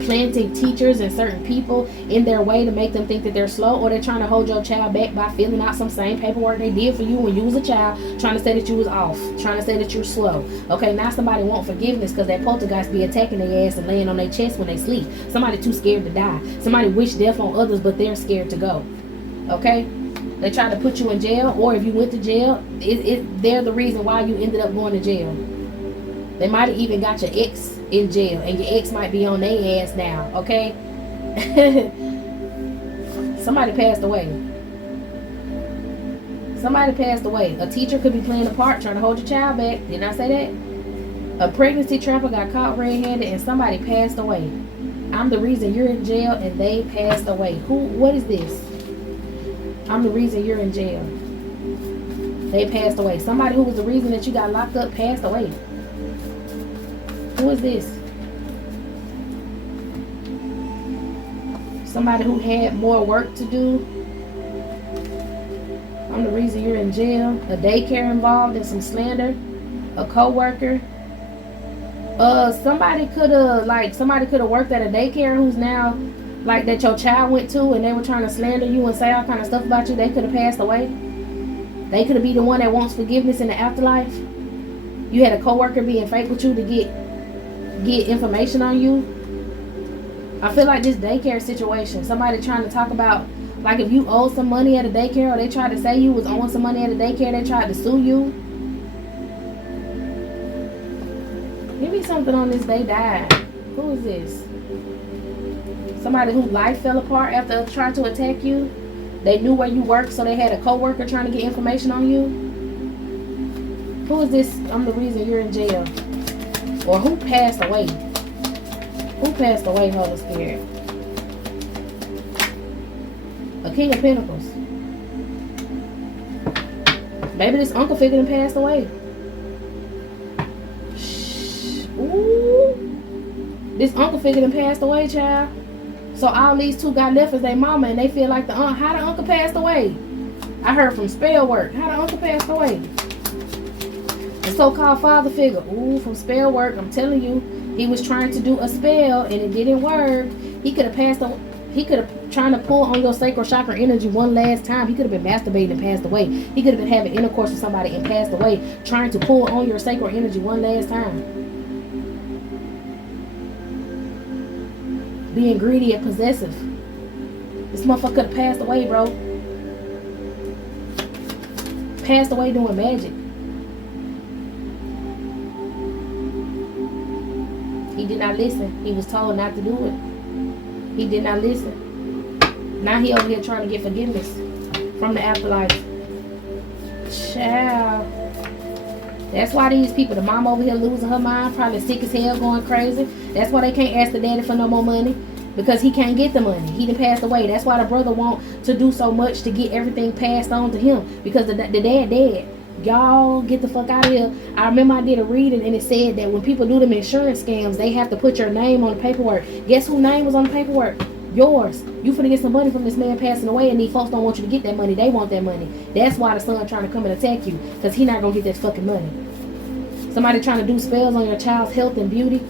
planting teachers and certain people in their way to make them think that they're slow, or they're trying to hold your child back by filling out some same paperwork they did for you when you was a child, trying to say that you was off, trying to say that you're slow. Okay, now somebody want forgiveness because that poltergeist be attacking their ass and laying on their chest when they sleep. Somebody too scared to die. Somebody wish death on others, but they're scared to go. Okay? They tried to put you in jail, or if you went to jail, they're the reason why you ended up going to jail. They might have even got your ex in jail, and your ex might be on their ass now, okay? Somebody passed away. Somebody passed away. A teacher could be playing a part, trying to hold your child back. Didn't I say that? A pregnancy trapper got caught red-handed, and somebody passed away. I'm the reason you're in jail, and they passed away. What is this? I'm the reason you're in jail. They passed away. Somebody who was the reason that you got locked up passed away. Who is this? Somebody who had more work to do. I'm the reason you're in jail. A daycare involved in some slander. A co-worker. Somebody could have worked at a daycare who's now, like, that your child went to, and they were trying to slander you and say all kind of stuff about you. They could have passed away. They could have been the one that wants forgiveness in the afterlife. You had a coworker being fake with you to get information on you. I feel like this daycare situation, somebody trying to talk about, like, if you owe some money at a daycare, or they tried to say you was owing some money at a daycare, they tried to sue you. Give me something on this. They died. Who is this? Somebody whose life fell apart after trying to attack you. They knew where you worked, so they had a co-worker trying to get information on you. Who is this? I'm the reason you're in jail. Or who passed away? Who passed away, Holy Spirit? A King of Pentacles. Maybe this uncle figure done passed away. Ooh. This uncle figure done passed away, child. So all these two got left as their mama, and they feel like how the uncle passed away? I heard from spell work. How the uncle passed away? The so-called father figure. Ooh, from spell work. I'm telling you, he was trying to do a spell and it didn't work. He could have passed away. He could have trying to pull on your sacral chakra energy one last time. He could have been masturbating and passed away. He could have been having intercourse with somebody and passed away, trying to pull on your sacral energy one last time. Being greedy and possessive. This motherfucker could have passed away, bro. Passed away doing magic. He did not listen. He was told not to do it. He did not listen. Now he over here trying to get forgiveness from the afterlife. Child. That's why these people, the mom over here losing her mind, probably sick as hell, going crazy. That's why they can't ask the daddy for no more money. Because he can't get the money. He done passed away. That's why the brother want to do so much to get everything passed on to him. Because the dad dead. Y'all get the fuck out of here. I remember I did a reading and it said that when people do them insurance scams, they have to put your name on the paperwork. Guess whose name was on the paperwork? Yours. You finna get some money from this man passing away, and these folks don't want you to get that money. They want that money. That's why the son trying to come and attack you, because he not gonna get that fucking money. Somebody trying to do spells on your child's health and beauty.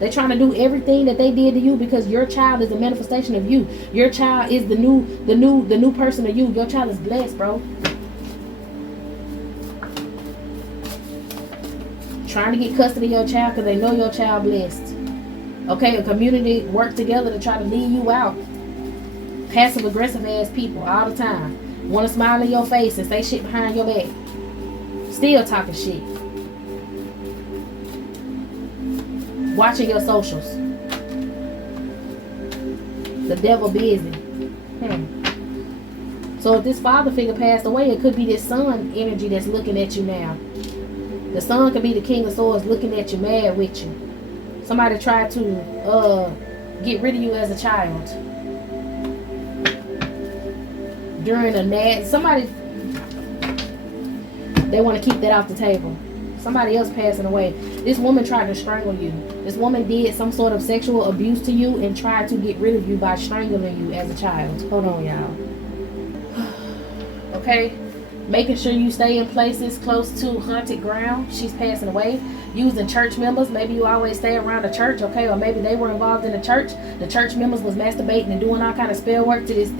They're trying to do everything that they did to you because your child is a manifestation of you. Your child is the new person of you. Your child is blessed, bro. Trying to get custody of your child because they know your child blessed. Okay, a community work together to try to leave you out. Passive aggressive ass people all the time. Want to smile in your face and say shit behind your back. Still talking shit. Watching your socials. The devil busy. So if this father figure passed away, it could be this son energy that's looking at you now. The son could be the king of swords looking at you, mad with you. Somebody tried to get rid of you as a child. During a somebody, they want to keep that off the table. Somebody else passing away. This woman tried to strangle you. This woman did some sort of sexual abuse to you and tried to get rid of you by strangling you as a child. Hold on, y'all. Okay? Making sure you stay in places close to haunted ground. She's passing away. Using church members. Maybe you always stay around the church, okay? Or maybe they were involved in the church. The church members was masturbating and doing all kind of spell work to these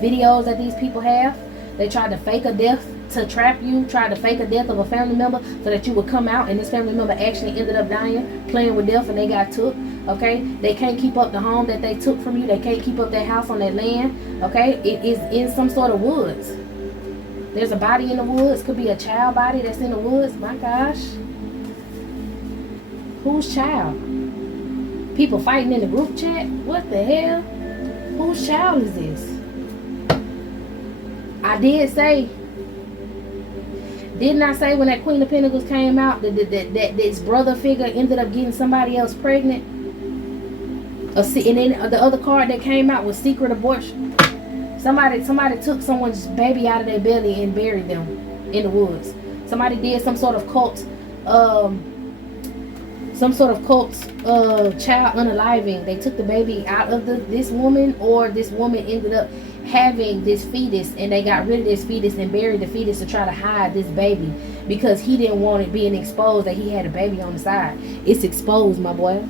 videos that these people have. They tried to fake a death to trap you. Tried to fake a death of a family member so that you would come out, and this family member actually ended up dying, playing with death, and they got took. Okay, they can't keep up the home that they took from you. They can't keep up their house on that land. Okay, it is in some sort of woods. There's a body in the woods. Could be a child body that's in the woods. My gosh, whose child? People fighting in the group chat. What the hell? Whose child is this? I did say. Didn't I say when that Queen of Pentacles came out that this brother figure ended up getting somebody else pregnant? And then the other card that came out was secret abortion. Somebody took someone's baby out of their belly and buried them in the woods. Somebody did some sort of cult, child unaliving. They took the baby out of this woman, or this woman ended up having this fetus, and they got rid of this fetus and buried the fetus to try to hide this baby because he didn't want it being exposed that he had a baby on the side. It's exposed, my boy.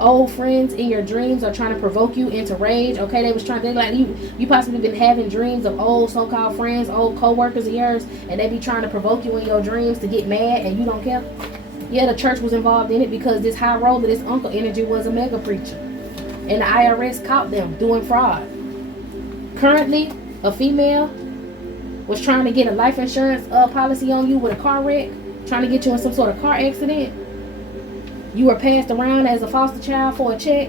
Old friends in your dreams are trying to provoke you into rage. Okay, they like you possibly been having dreams of old so-called friends, old co-workers of yours, and they be trying to provoke you in your dreams to get mad, and you don't care. Yeah, the church was involved in it because this high roller, this uncle energy, was a mega preacher, and the IRS caught them doing fraud. Currently, a female was trying to get a life insurance policy on you with a car wreck, trying to get you in some sort of car accident. You were passed around as a foster child for a check.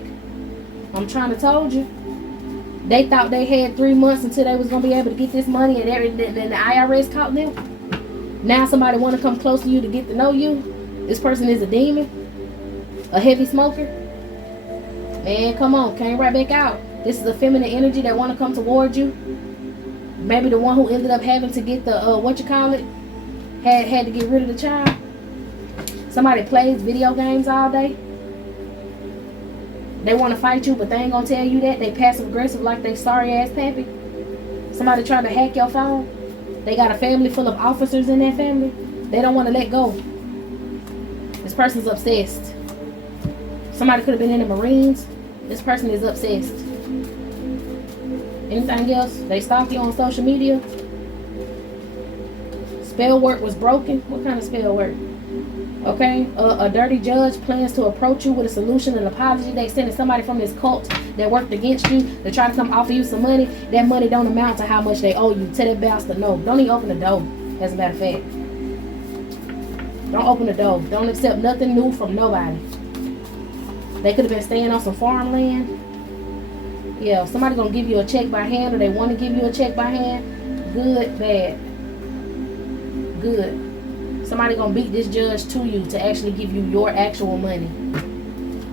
I'm trying to told you. They thought they had 3 months until they was going to be able to get this money, and then the IRS caught them. Now somebody want to come close to you to get to know you. This person is a demon, a heavy smoker. Man, come on, came right back out. This is a feminine energy that want to come towards you. Maybe the one who ended up having to get the, had to get rid of the child. Somebody plays video games all day. They want to fight you, but they ain't going to tell you that. They passive aggressive like they sorry ass pappy. Somebody trying to hack your phone. They got a family full of officers in that family. They don't want to let go. This person's obsessed. Somebody could have been in the Marines. This person is obsessed. Anything else? They stalk you on social media. Spell work was broken. What kind of spell work? Okay, a dirty judge plans to approach you with a solution and apology. They sending somebody from this cult that worked against you to try to come offer you some money. That money don't amount to how much they owe you. Tell that bastard no. Don't even open the door, as a matter of fact. Don't open the door. Don't accept nothing new from nobody. They could have been staying on some farmland. Yeah, if somebody gonna give you a check by hand, or they want to give you a check by hand, good, bad. Good. Somebody gonna beat this judge to you to actually give you your actual money.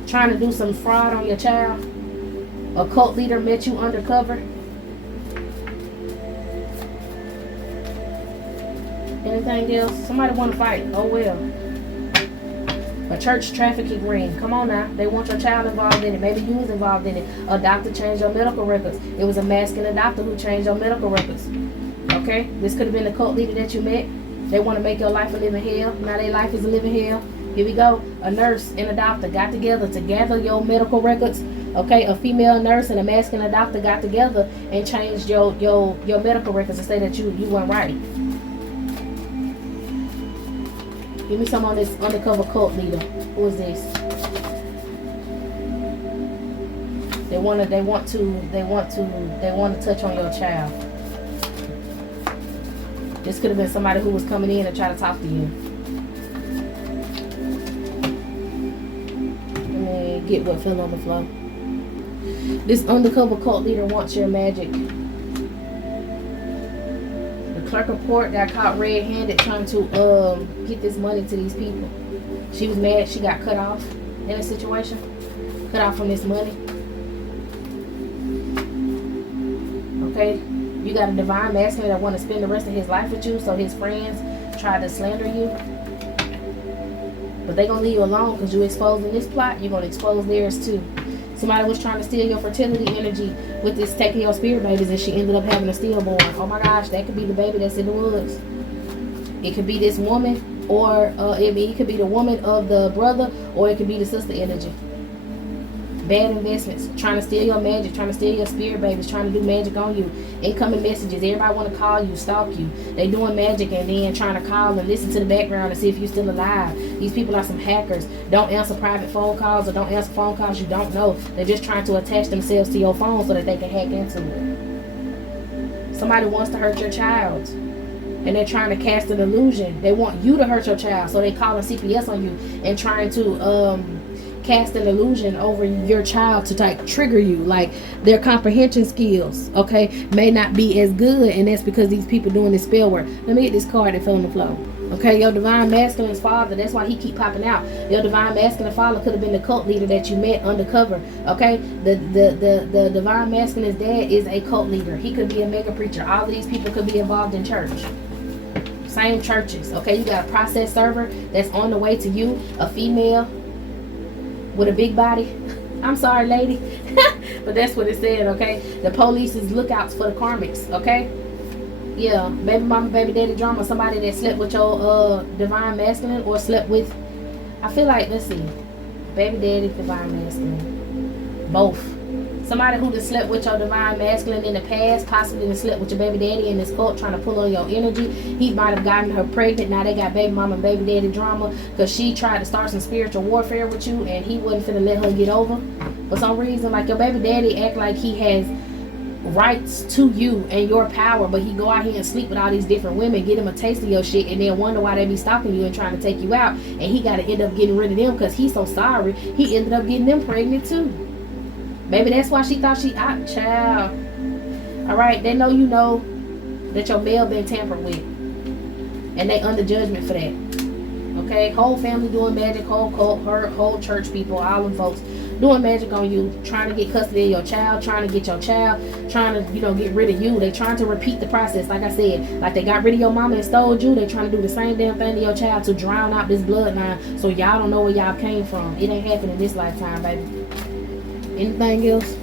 Trying to do some fraud on your child. A cult leader met you undercover. Anything else? Somebody want to fight. Oh well. A church trafficking ring. Come on now. They want your child involved in it. Maybe you was involved in it. A doctor changed your medical records. It was a masculine doctor who changed your medical records. Okay? This could have been the cult leader that you met. They want to make your life a living hell. Now their life is a living hell. Here we go. A nurse and a doctor got together to gather your medical records. Okay, a female nurse and a masculine doctor got together and changed your medical records to say that you weren't right. Give me some on this undercover cult leader. Who is this? They want to touch on your child. This could have been somebody who was coming in and try to talk to you. Let me get what fell on the floor. This undercover cult leader wants your magic. The clerk of court got caught red-handed trying to get this money to these people. She was mad. She got cut off in a situation. Cut off from this money. Okay. You got a divine masculine that want to spend the rest of his life with you, so his friends try to slander you. But they going to leave you alone because you exposing this plot. You're going to expose theirs too. Somebody was trying to steal your fertility energy with this taking your spirit babies, and she ended up having a stillborn. Oh my gosh, that could be the baby that's in the woods. It could be this woman, or it could be the woman of the brother, or it could be the sister energy. Bad investments, trying to steal your magic, trying to steal your spirit babies, trying to do magic on you. Incoming messages, everybody want to call you, stalk you. They doing magic and then trying to call and listen to the background and see if you're still alive. These people are some hackers. Don't answer private phone calls, or don't answer phone calls you don't know. They're just trying to attach themselves to your phone so that they can hack into it. Somebody wants to hurt your child, and they're trying to cast an illusion. They want you to hurt your child, so they calling CPS on you and trying to cast an illusion over your child to like trigger you. Like their comprehension skills, okay, may not be as good, and that's because these people doing this spell work. Let me get this card that fell on the floor. Okay, your divine masculine's father, that's why he keep popping out. Your divine masculine father could have been the cult leader that you met undercover. Okay, the divine masculine's dad is a cult leader. He could be a mega preacher. All of these people could be involved in church. Same churches. Okay, you got a process server that's on the way to you, a female with a big body. I'm sorry, lady. But that's what it said, okay? The police is lookouts for the karmics, okay? Yeah, baby mama, baby daddy drama. Somebody that slept with your divine masculine, or slept with, I feel like, let's see, baby daddy, divine masculine, both. Somebody who just slept with your divine masculine in the past, possibly just slept with your baby daddy in this cult trying to pull on your energy. He might have gotten her pregnant. Now they got baby mama and baby daddy drama because she tried to start some spiritual warfare with you and he wasn't finna let her get over. For some reason, like your baby daddy act like he has rights to you and your power, but he go out here and sleep with all these different women, get him a taste of your shit, and then wonder why they be stalking you and trying to take you out. And he got to end up getting rid of them because he's so sorry. He ended up getting them pregnant too. Maybe that's why she thought she out, child. Alright, they know you know that your mail been tampered with. And they under judgment for that. Okay? Whole family doing magic, whole cult, whole church people, all them folks doing magic on you, trying to get custody of your child, trying to get your child, trying to, get rid of you. They trying to repeat the process. Like I said, like they got rid of your mama and stole you, they trying to do the same damn thing to your child to drown out this bloodline so y'all don't know where y'all came from. It ain't happening this lifetime, baby. Anything else?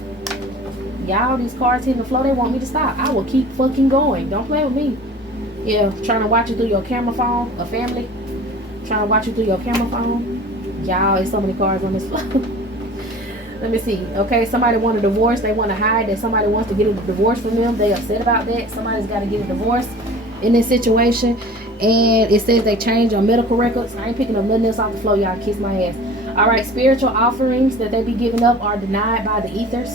Y'all, these cards hitting the floor, they want me to stop. I will keep fucking going. Don't play with me. Yeah, trying to watch you through your camera phone. A family trying to watch you through your camera phone. Y'all, it's so many cards on this floor. Let me see. Okay, somebody want a divorce. They want to hide that somebody wants to get a divorce from them. They upset about that. Somebody's got to get a divorce in this situation. And it says they changed your medical records. I ain't picking up nothing else off the floor. Y'all kiss my ass. All right, spiritual offerings that they be giving up are denied by the ethers.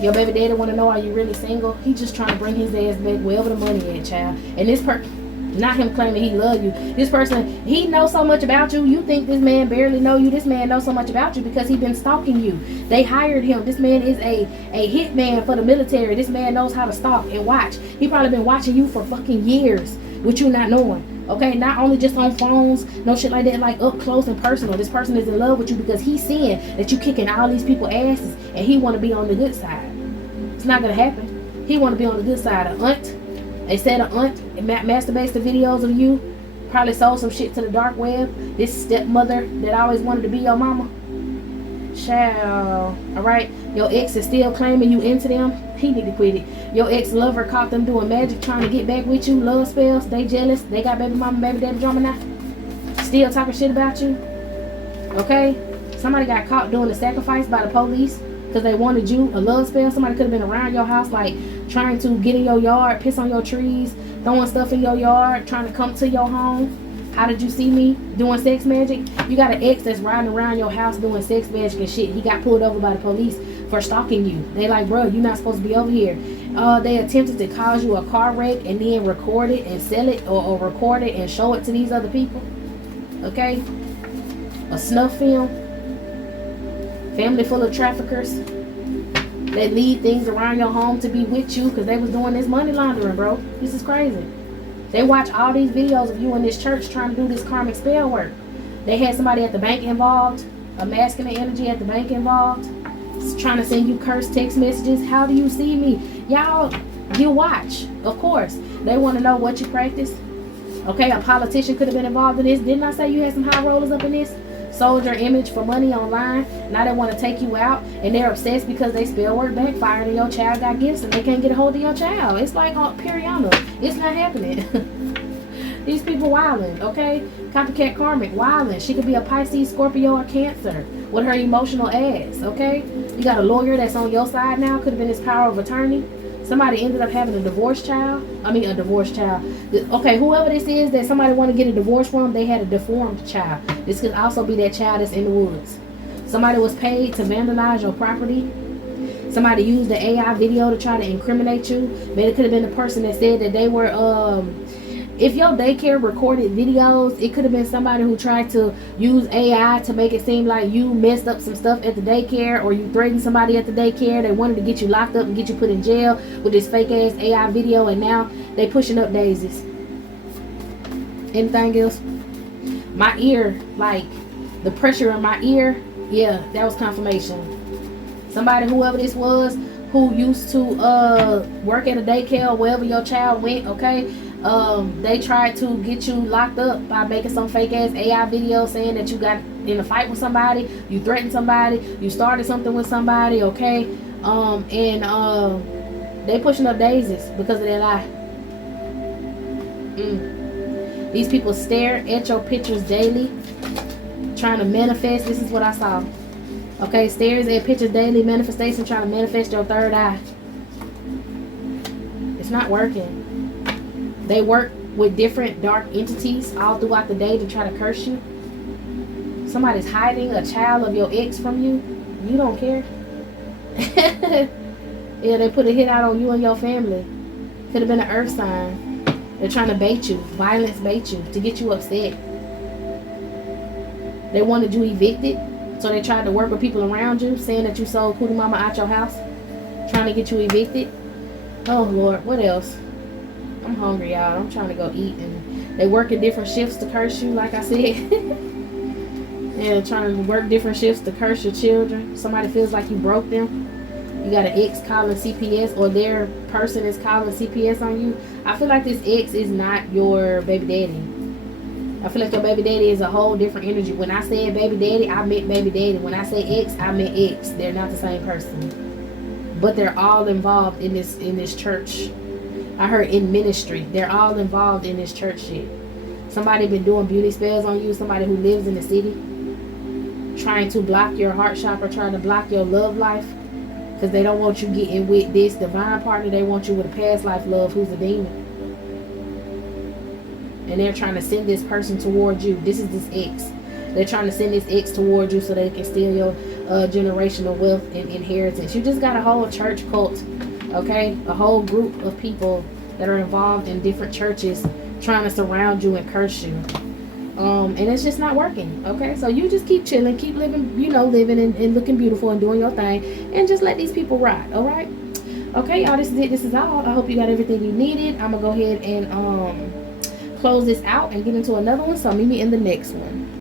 Your baby daddy want to know, are you really single? He just trying to bring his ass back wherever the money is, child. And this person, not him claiming he love you. This person, he knows so much about you. You think this man barely know you. This man knows so much about you because he been stalking you. They hired him. This man is a hitman for the military. This man knows how to stalk and watch. He probably been watching you for fucking years with you not knowing. Okay, not only just on phones, no shit like that, like up close and personal. This person is in love with you because he's seeing that you kicking all these people asses and he want to be on the good side. It's not gonna happen. He want to be on the good side. An aunt, they said an aunt masturbates the videos of you, probably sold some shit to the dark web. This stepmother that always wanted to be your mama. Child, all right. Your ex is still claiming you into them. He need to quit it. Your ex-lover caught them doing magic, trying to get back with you. Love spells. They jealous. They got baby mama, baby daddy drama now. Still talking shit about you. Okay. Somebody got caught doing a sacrifice by the police because they wanted you. A love spell. Somebody could have been around your house, like trying to get in your yard, piss on your trees, throwing stuff in your yard, trying to come to your home. How did you see me doing sex magic? You got an ex that's riding around your house doing sex magic and shit. He got pulled over by the police for stalking you. They like, bro, you're not supposed to be over here. They attempted to cause you a car wreck and then record it and sell it, or record it and show it to these other people. Okay? A snuff film. Family full of traffickers that lead things around your home to be with you because they was doing this money laundering, bro. This is crazy. They watch all these videos of you in this church trying to do this karmic spell work. They had somebody at the bank involved, a masculine energy at the bank involved, trying to send you cursed text messages. How do you see me? Y'all, you watch. Of course. They want to know what you practice. Okay, a politician could have been involved in this. Didn't I say you had some high rollers up in this? Sold your image for money online. Now they want to take you out, and they're obsessed because they spell work backfired and your child got gifts and they can't get a hold of your child. It's like Periana. It's not happening. These people wilding, okay? Copycat karmic, wilding. She could be a Pisces, Scorpio, or Cancer with her emotional ass, okay? You got a lawyer that's on your side now. Could have been his power of attorney. Somebody ended up having a divorced child. A divorced child. Okay, whoever this is that somebody want to get a divorce from, they had a deformed child. This could also be that child that's in the woods. Somebody was paid to vandalize your property. Somebody used the AI video to try to incriminate you. Maybe it could have been the person that said that they were, if your daycare recorded videos, it could have been somebody who tried to use AI to make it seem like you messed up some stuff at the daycare, or you threatened somebody at the daycare. They wanted to get you locked up and get you put in jail with this fake ass AI video, and now they pushing up daisies. Anything else? My ear, like the pressure in my ear, yeah, that was confirmation. Somebody, whoever this was, who used to work at a daycare or wherever your child went, okay? They tried to get you locked up by making some fake ass AI video saying that you got in a fight with somebody, you threatened somebody, you started something with somebody, okay? They pushing up daisies because of that lie. These people stare at your pictures daily, trying to manifest. This is what I saw. Okay, stares at pictures daily, manifestation, trying to manifest your third eye. It's not working. They work with different dark entities all throughout the day to try to curse you. Somebody's hiding a child of your ex from you. You don't care. Yeah, they put a hit out on you and your family. Could have been an earth sign. They're trying to bait you, violence bait you, to get you upset. They wanted you evicted, so they tried to work with people around you, saying that you sold Cootie Mama out your house, trying to get you evicted. Oh Lord, what else? I'm hungry, y'all. I'm trying to go eat, and they work in different shifts to curse you, like I said. Yeah, trying to work different shifts to curse your children. Somebody feels like you broke them. You got an ex calling CPS, or their person is calling CPS on you. I feel like this ex is not your baby daddy. I feel like your baby daddy is a whole different energy. When I said baby daddy, I meant baby daddy. When I say ex, I meant ex. They're not the same person. But they're all involved in this church. I heard in ministry. They're all involved in this church shit. Somebody been doing beauty spells on you. Somebody who lives in the city, trying to block your heart chakra, trying to block your love life, because they don't want you getting with this divine partner. They want you with a past life love who's a demon. And they're trying to send this person towards you. This is this ex. They're trying to send this ex towards you so they can steal your generational wealth and inheritance. You just got a whole church cult, okay? A whole group of people that are involved in different churches trying to surround you and curse you. And it's just not working, okay? So you just keep chilling, keep living, you know, living and looking beautiful and doing your thing, and just let these people ride, all right? Okay, y'all, this is it. This is all. I hope you got everything you needed. I'm going to go ahead and close this out and get into another one. So meet me in the next one.